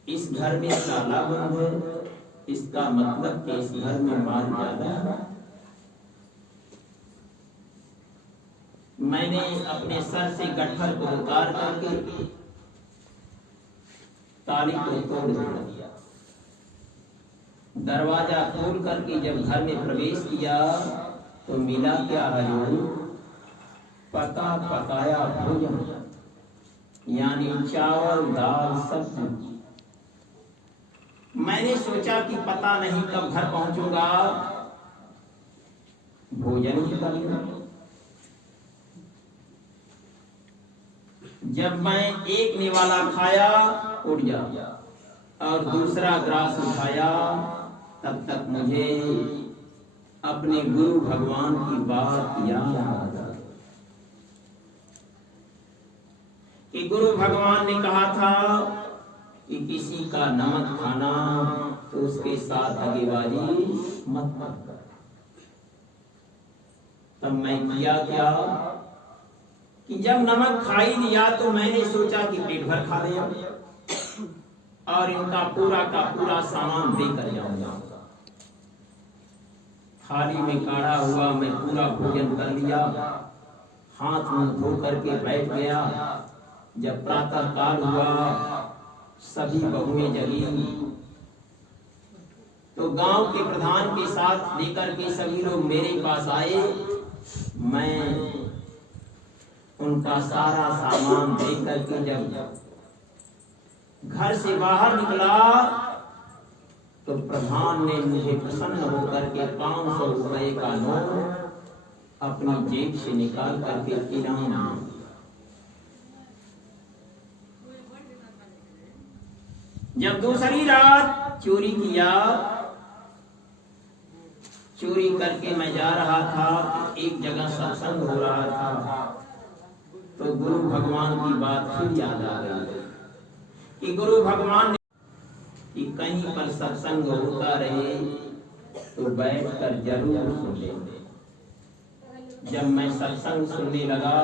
इस घर में ताला बंद है, इसका मतलब कि इस घर में माल ज्यादा है। मैंने अपने सर से गट्ठर को उतार करके ताली को तोड़ दिया। दरवाजा खोल करके जब घर में प्रवेश किया तो मिला क्या हजूर, पका पकाया भोजन, यानी चावल दाल सब्जी। मैंने सोचा कि पता नहीं कब घर पहुंचूंगा, भोजन ही कर लूं। जब मैं एक निवाला खाया उठ गया और दूसरा ग्रास उठाया, तब तक मुझे अपने गुरु भगवान की बात याद आ गई कि गुरु भगवान ने कहा था कि किसी का नमक खाना तो उसके साथ दगेबाजी मत कर। तब मैं किया क्या कि जब नमक खा ही लिया तो मैंने सोचा कि पेट भर खा लिया और इनका पूरा का पूरा सामान देकर जाऊंगा। थाली में काढ़ा हुआ मैं पूरा भोजन कर लिया, हाथ मुंह धो करके बैठ गया। जब प्रातः काल हुआ सभी बहुएं जगी तो गांव के प्रधान के साथ लेकर के सभी लोग मेरे पास आए। मैं उनका सारा सामान देख करके जब घर से बाहर निकला तो प्रधान ने मुझे प्रसन्न होकर के 500 रुपए का नोट अपनी जेब से निकाल करके इनाम दिया। जब दूसरी रात चोरी किया, चोरी करके मैं जा रहा था, एक जगह सत्संग हो रहा था तो गुरु भगवान की बात फिर याद आ गई कि गुरु भगवान ने कि कहीं पर सत्संग होता रहे तो बैठकर जरूर सुने। जब मैं सत्संग सुनने लगा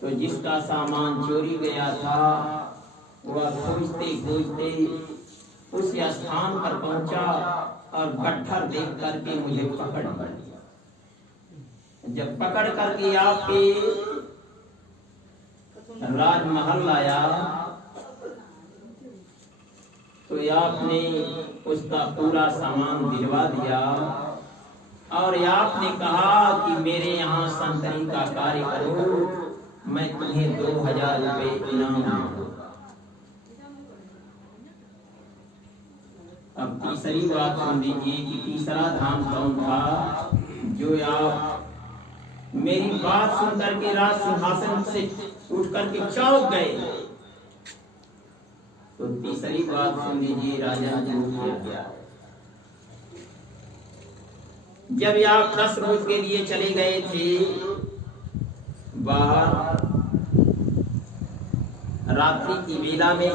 तो जिसका सामान चोरी गया था वह खोजते खोजते उस स्थान पर पहुंचा और गट्ठर देख करके मुझे पकड़ लिया। जब पकड़ करके आपके राजमहल लाया तो आपने उसका पूरा सामान दिलवा दिया और आपने कहा कि मेरे यहाँ संतरी का कार्य करो, मैं तुम्हें 2000 रुपये इनाम दूंगा। अब तीसरी बात सुन लीजिए कि तीसरा धाम कौन था जो आप मेरी बात सुन करके राज सिंहासन से उठ करके चौंक गए। तो तीसरी बात सुन लीजिए, राजा ने किया जब आप 10 रोज के लिए चले गए थे बाहर, रात्रि की वेला में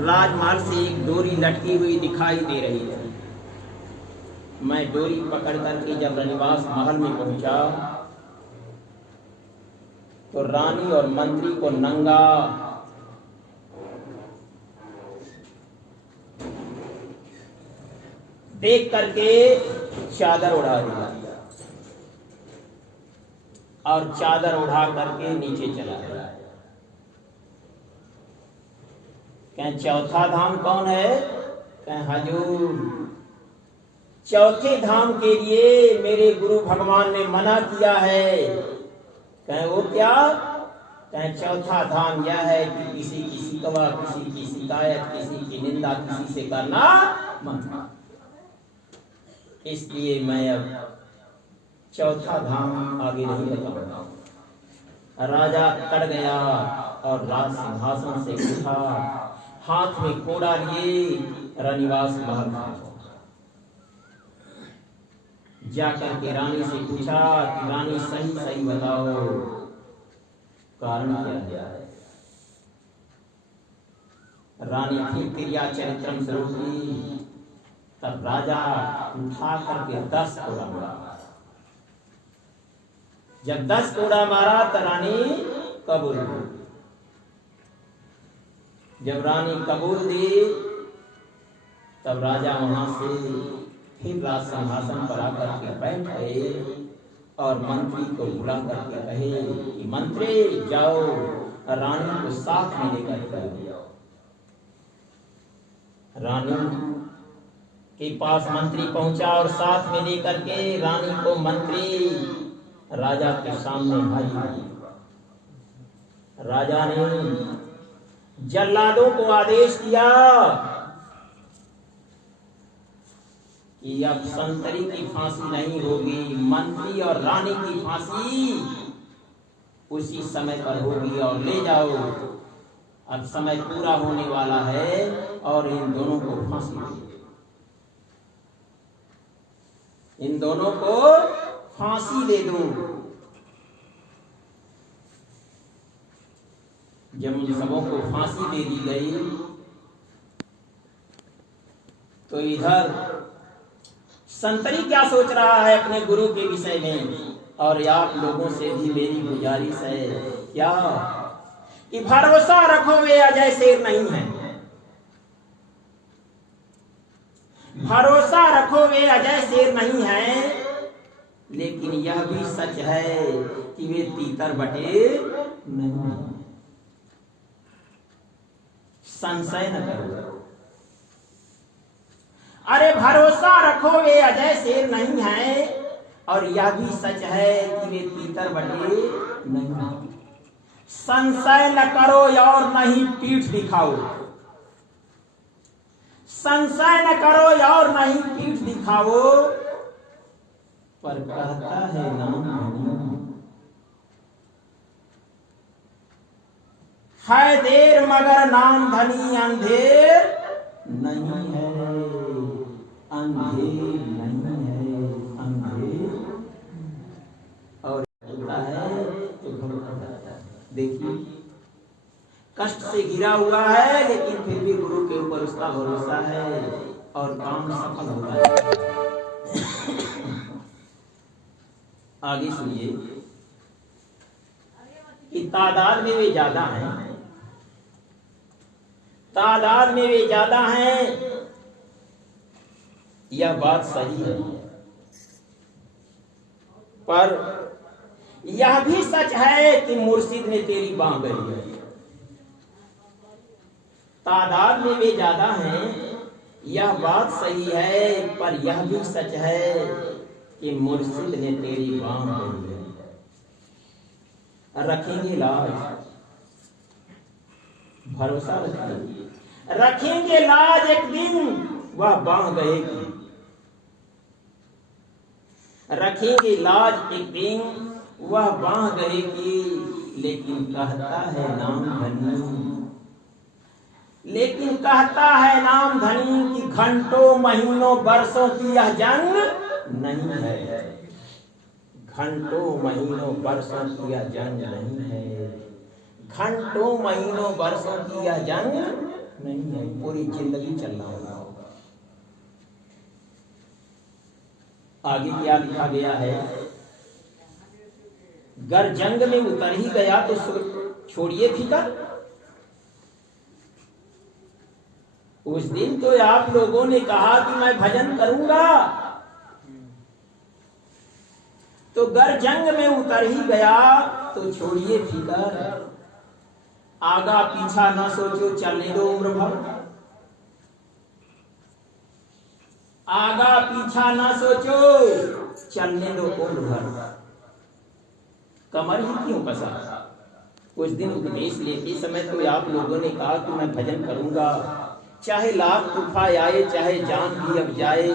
राजमार्ग से एक डोरी लटकी हुई दिखाई दे रही थी। मैं डोरी पकड़ करके जब रनिवास महल में पहुंचा तो रानी और मंत्री को नंगा देख करके चादर उड़ा दिया और चादर उड़ा करके नीचे चला गया। कहें चौथा धाम कौन है? कहें हजूर, चौथे धाम के लिए मेरे गुरु भगवान ने मना किया है। कहें वो क्या? कहें चौथा धाम यह है कि किसी की शिकवा, किसी की शिकायत, किसी की निंदा किसी से करना मत। इसलिए मैं अब चौथा धाम आगे नहीं बताऊंगा। राजा कट गया और राज सिंहासन से उठा, हाथ में कोड़ा लिए रनिवास महल जाकर के रानी से पूछा कि रानी सही सही बताओ कारण क्या है। रानी थी क्रिया चरित्रम स्वरूपी। तब राजा उठा करके 10 कोड़ा मारा। जब 10 कोड़ा मारा तो रानी कबूल दी। जब रानी कबूल दी तब राजा वहां से फिर राज सिंहासन पर आकर के बैठ गए और मंत्री को बुला करके कहे कि मंत्री जाओ रानी को साथ में लेकर आओ। रानी के पास मंत्री पहुंचा और साथ में लेकर के रानी को मंत्री राजा के सामने हाजिर। राजा ने जल्लादों को आदेश दिया कि अब संतरी की फांसी नहीं होगी, मंत्री और रानी की फांसी उसी समय पर होगी और ले जाओ। अब समय पूरा होने वाला है और इन दोनों को फांसी दो। इन दोनों को फांसी दे दो। जब इन सबों को फांसी दे दी गई तो इधर संतरी क्या सोच रहा है अपने गुरु के विषय में। और आप लोगों से भी मेरी गुजारिश है क्या कि भरोसा रखो वे अजय शेर नहीं है। भरोसा रखो वे अजय शेर नहीं है, लेकिन यह भी सच है कि वे तीतर बटे नहीं है। संशय न करो। अरे भरोसा रखो वे अजय शेर नहीं है और यह भी सच है कि वे तीतर बटे नहीं है। संशय न करो और नहीं पीठ दिखाओ। संशय न करो और नहीं पीठ दिखाओ, पर कहता है नाम है देर मगर नाम धनी अंधेर नहीं है। अंधेर नहीं है, अंधेर और होता है तो देखिए कष्ट से घिरा हुआ है, लेकिन फिर भी गुरु के ऊपर उसका भरोसा है और काम सफल होता है। आगे सुनिए कि तादाद में वे ज्यादा हैं, तादाद में वे ज्यादा हैं, यह बात सही है, पर यह भी सच है कि मुर्शिद ने तेरी बांह भरी है। तादाद में वे ज्यादा हैं यह बात सही है, पर यह भी सच है कि मुर्शिद ने तेरी बांह पकड़ी है। रखेंगे लाज, भरोसा रखिए, रखेंगे लाज, एक दिन वह बांह गएगी। रखेंगे लाज, एक दिन वह बांह गएगी। लेकिन कहता है नाम धनी, लेकिन कहता है नाम धनी कि घंटों महीनों वर्षों की यह जंग नहीं है। घंटों महीनों वर्षों की यह जंग नहीं है। घंटों महीनों वर्षों की यह जंग नहीं है। पूरी जिंदगी चलना होगा। आगे क्या लिखा गया है? गर जंग में उतर ही गया तो छोड़िए फिकर। उस दिन तो आप लोगों ने कहा कि मैं भजन करूंगा, तो गर जंग में उतर ही गया तो छोड़िए फिकर। आगा पीछा ना सोचो, चलने दो उम्र भर। आगा पीछा ना सोचो, चलने दो उम्र भर। कमर ही क्यों कसा? कुछ दिन उपदेश लेते समय तो आप लोगों ने कहा कि मैं भजन करूंगा, चाहे लाख तूफान आए, चाहे जान भी अब जाए,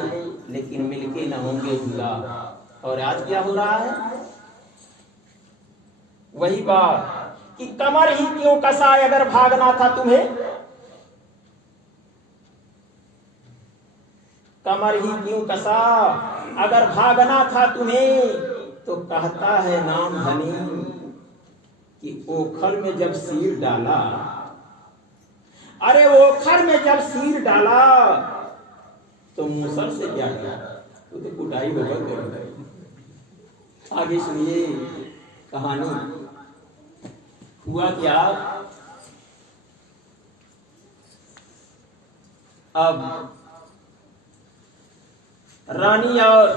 लेकिन मिलके न होंगे जुदा। और आज क्या हो रहा है? वही बात कि कमर ही क्यों कसा अगर भागना था तुम्हें। कमर ही क्यों कसा अगर भागना था तुम्हें। तो कहता है नाम धनी कि ओखर में जब सिर डाला, अरे ओखर में जब सिर डाला तो मूसल से क्या किया? तो कुटाई होगा। आगे सुनिए कहानी। हुआ क्या? अब रानी और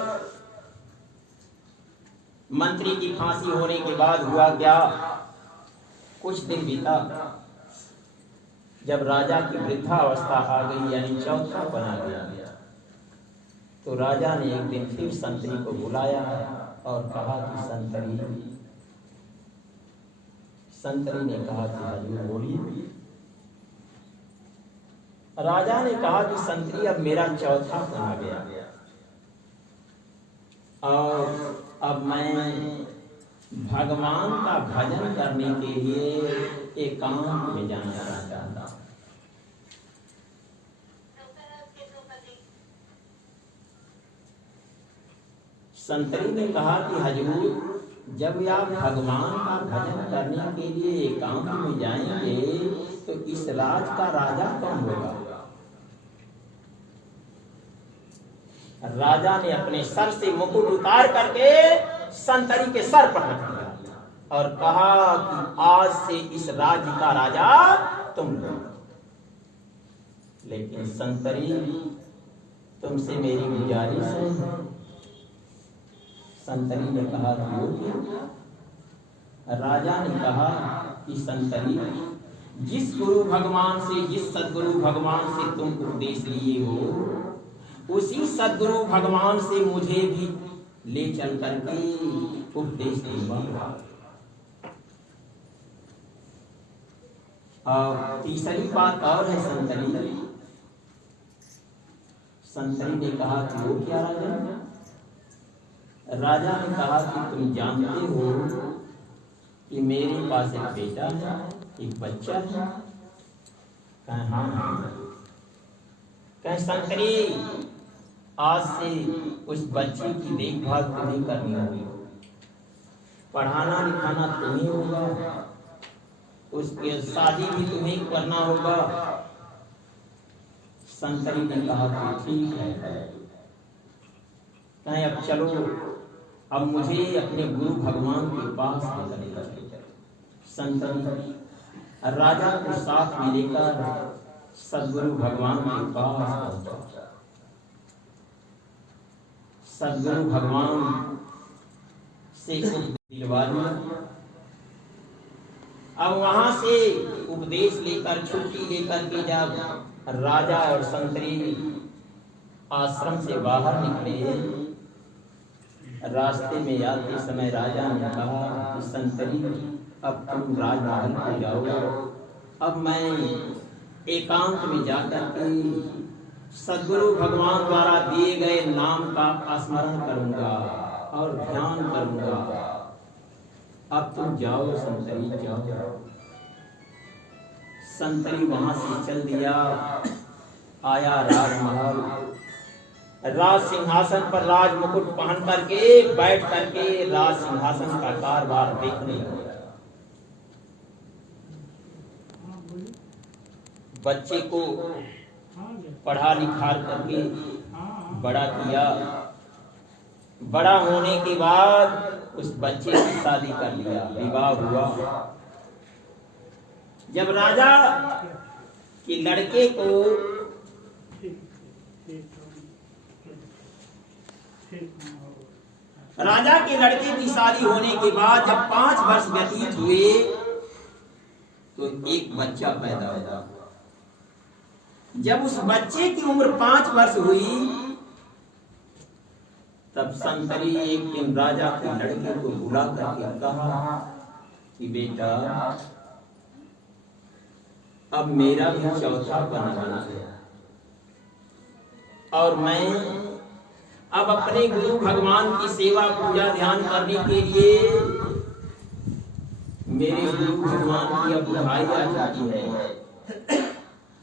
मंत्री की फांसी होने के बाद हुआ क्या? कुछ दिन बीता, जब राजा की वृद्धावस्था आ गई, यानी चौथा बना गया, तो राजा ने एक दिन फिर संतरी को बुलाया और कहा कि संतरी ने कहा कि हजूर बोलिए। राजा ने कहा कि संतरी अब मेरा चौथा बना गया और अब मैं भगवान का भजन करने के लिए एकांत में जाना चाहता हूं। संतरी ने कहा कि हजूर, जब आप भगवान का भजन करने के लिए एकांत में जाएंगे तो इस राज का राजा कौन होगा? राजा ने अपने सर से मुकुट उतार करके संतरी के सर पर रख दिया और कहा कि आज से इस राज्य का राजा तुम हो। लेकिन संतरी, तुमसे मेरी गुजारिश है। संतरी ने कहा कि राजा ने कहा कि संतरी, जिस गुरु भगवान से, जिस सदगुरु भगवान से तुम उपदेश लिए हो, उसी सदगुरु भगवान से मुझे भी ले चल करके उपदेश दूंगा। और तीसरी बात और है संतरी। संतरी ने कहा कि वो क्या राजा? राजा ने कहा कि तुम जानते हो कि मेरे पास एक बेटा है, एक बच्चा है। कह संतरी, आज से उस बच्चे की देखभाल तुम्हें करनी होगी, पढ़ाना लिखाना तुम्हें होगा, उसकी शादी भी तुम्हें करना होगा। संतरी ने कहा कि ठीक है, अब चलो, अब मुझे अपने गुरु भगवान के पास लेकर चलो। संतरी राजा को साथ में लेकर सदगुरु भगवान के पास पहुंचा। सदगुरु भगवान से दिलवा लिया। अब वहां से उपदेश लेकर, छुट्टी लेकर के जब राजा और संतरी आश्रम से बाहर निकले, रास्ते में आते समय राजा ने कहा कि संतरी, अब तुम राजमहल को जाओ, अब मैं एकांत में जाकर के सद्गुरु भगवान द्वारा दिए गए नाम का स्मरण करूंगा और ध्यान करूंगा। अब तुम जाओ संतरी, जाओ। संतरी वहां से चल दिया, आया राजमहल, राज सिंहासन पर राज मुकुट पहन करके बैठ करके राज सिंहासन का कारभार देखने लगा। बच्चे को पढ़ा लिखा करके बड़ा किया, बड़ा होने के बाद उस बच्चे की शादी कर लिया, विवाह हुआ। जब राजा के लड़के को राजा के लड़के की शादी होने के बाद जब 5 वर्ष व्यतीत हुए तो एक बच्चा पैदा हुआ। जब उस बच्चे की उम्र 5 वर्ष हुई तब संतरी एक दिन राजा के लड़के को बुला करके कहा कि बेटा, अब मेरा भी चौथा बना है और मैं अब अपने गुरु भगवान की सेवा पूजा ध्यान करने के लिए मेरे गुरु भगवान की अब बुढ़ाई आ चुकी है।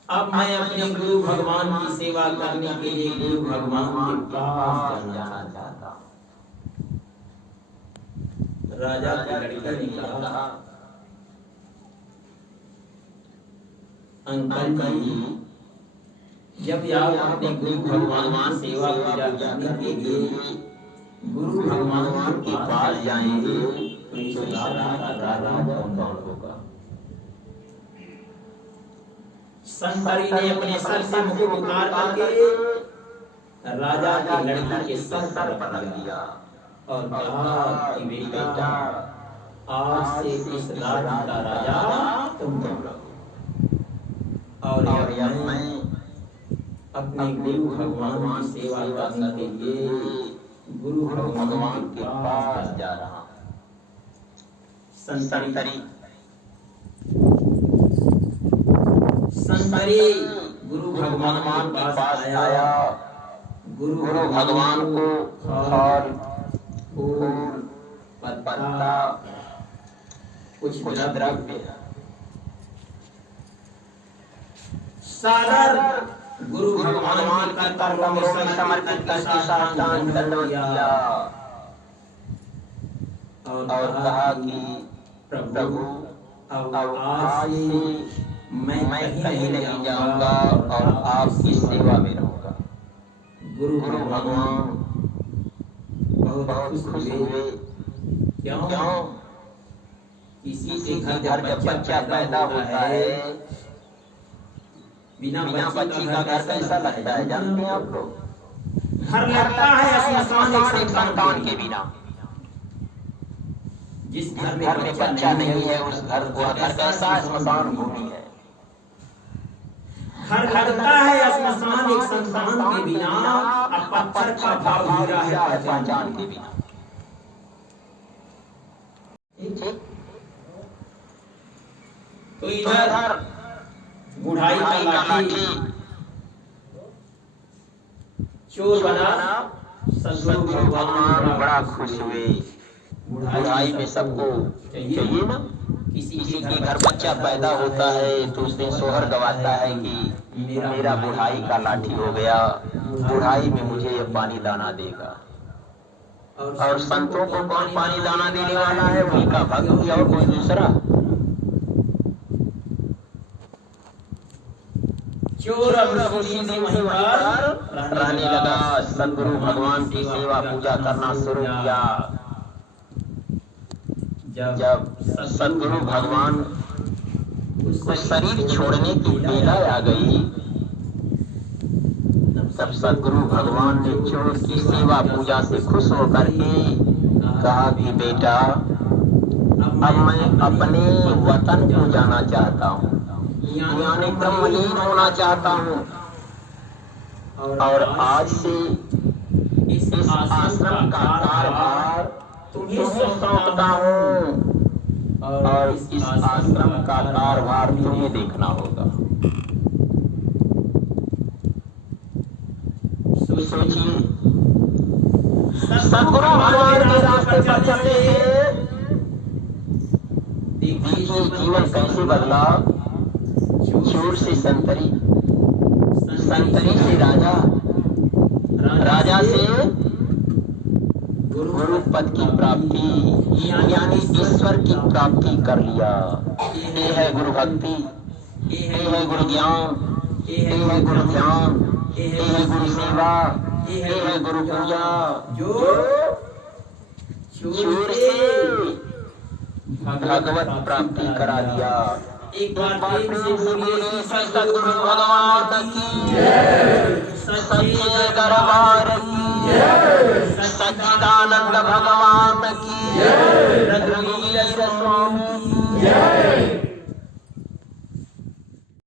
अब मैं अपने गुरु भगवान की सेवा करने के लिए गुरु भगवान के पास जाना चाहता हूं। राजा के लड़के ने कहा, अंकल जी, जब आप अपने गुरु भगवान की सेवा पूजा करने के लिए गुरु भगवान के पास जाएंगे तो इस राजा कौन होगा? संतरी ने अपने सर से मुकुट उतार करके राजा के लड़के के सर पर रख दिया और कहा कि बेटा, आज से इस राज्य का राजा तुम रहो और मैं अपने गुरु भगवान की सेवा करने के लिए गुरु भगवान के पास जा रहा। संतरी गुरु भगवान के पास आया। गुरु भगवान को फल, फूल, पत्ता, कुछ द्रव्य सागर गुरु भगवान के चरणों में समर्पित करके साष्टांग दंडवत किया और कहा कि प्रभु, अब आज से मैं कहीं नहीं जाऊंगा और आपकी सेवा में रहूंगा। गुरु भगवान बहुत खुश हुए। क्यों? किसी के घर जब बच्चा पैदा होता है, बिना बच्ची का घर कैसा लगता है जानते हैं आप लोग? घर लगता है श्मशान एक संतान के बिना। जिस घर में बच्चा नहीं है उस घर को घर कैसा श्मशान भूमि है। घर लगता है श्मशान एक संतान के बिना, अब पत्थर का भाव हीरा है पहचान के बिना। तो इधर बुढ़ाई का लाठी चोर बना, सद्गुरु भगवान बड़ा खुश हुए। बुढ़ाई में सबको चाहिए ना, किसी के घर बच्चा पैदा होता है तो उसने सोहर गवाता है कि मेरा बुढ़ाई का लाठी हो गया, बुढ़ाई में मुझे ये पानी दाना देगा। और संतों को कौन पानी दाना देने वाला है? उनका भक्त या कोई दूसरा? चोर अब वहीं पर रहने लगा। सद्गुरु भगवान की सेवा पूजा करना शुरू किया। जब सद्गुरु भगवान को शरीर छोड़ने की बेला आ गई, तब सद्गुरु भगवान ने चोर की सेवा पूजा से खुश होकर के कहा कि बेटा, अब मैं अपने वतन को जाना चाहता हूँ, यानी ब्रह्मलीन होना चाहता हूँ और आज से इस आश्रम का कारभार तुम्हें सौंपता हूँ और इस आश्रम का कारभार तुम्हें देखना होगा। सोचिए, सद्गुरु भगवान के रास्ते पर चलने से देखिए जीवन कैसे बदला। चोर से संतरी, संतरी से राजा, राजा से गुरु पद की प्राप्ति यानी ईश्वर की प्राप्ति कर लिया। ये है गुरु भक्ति, ये है गुरु ज्ञान, ये है गुरु ध्यान, ये है गुरु सेवा, ये है गुरु पूजा। जो चोर से भगवत प्राप्ति करा दिया। एक बार प्रेम से बोलिए सद्गुरु भगवान की जय, सच्चे दरबार की जय, सच्चिदानंद भगवान की जय, रघुवीर स्वामी की जय।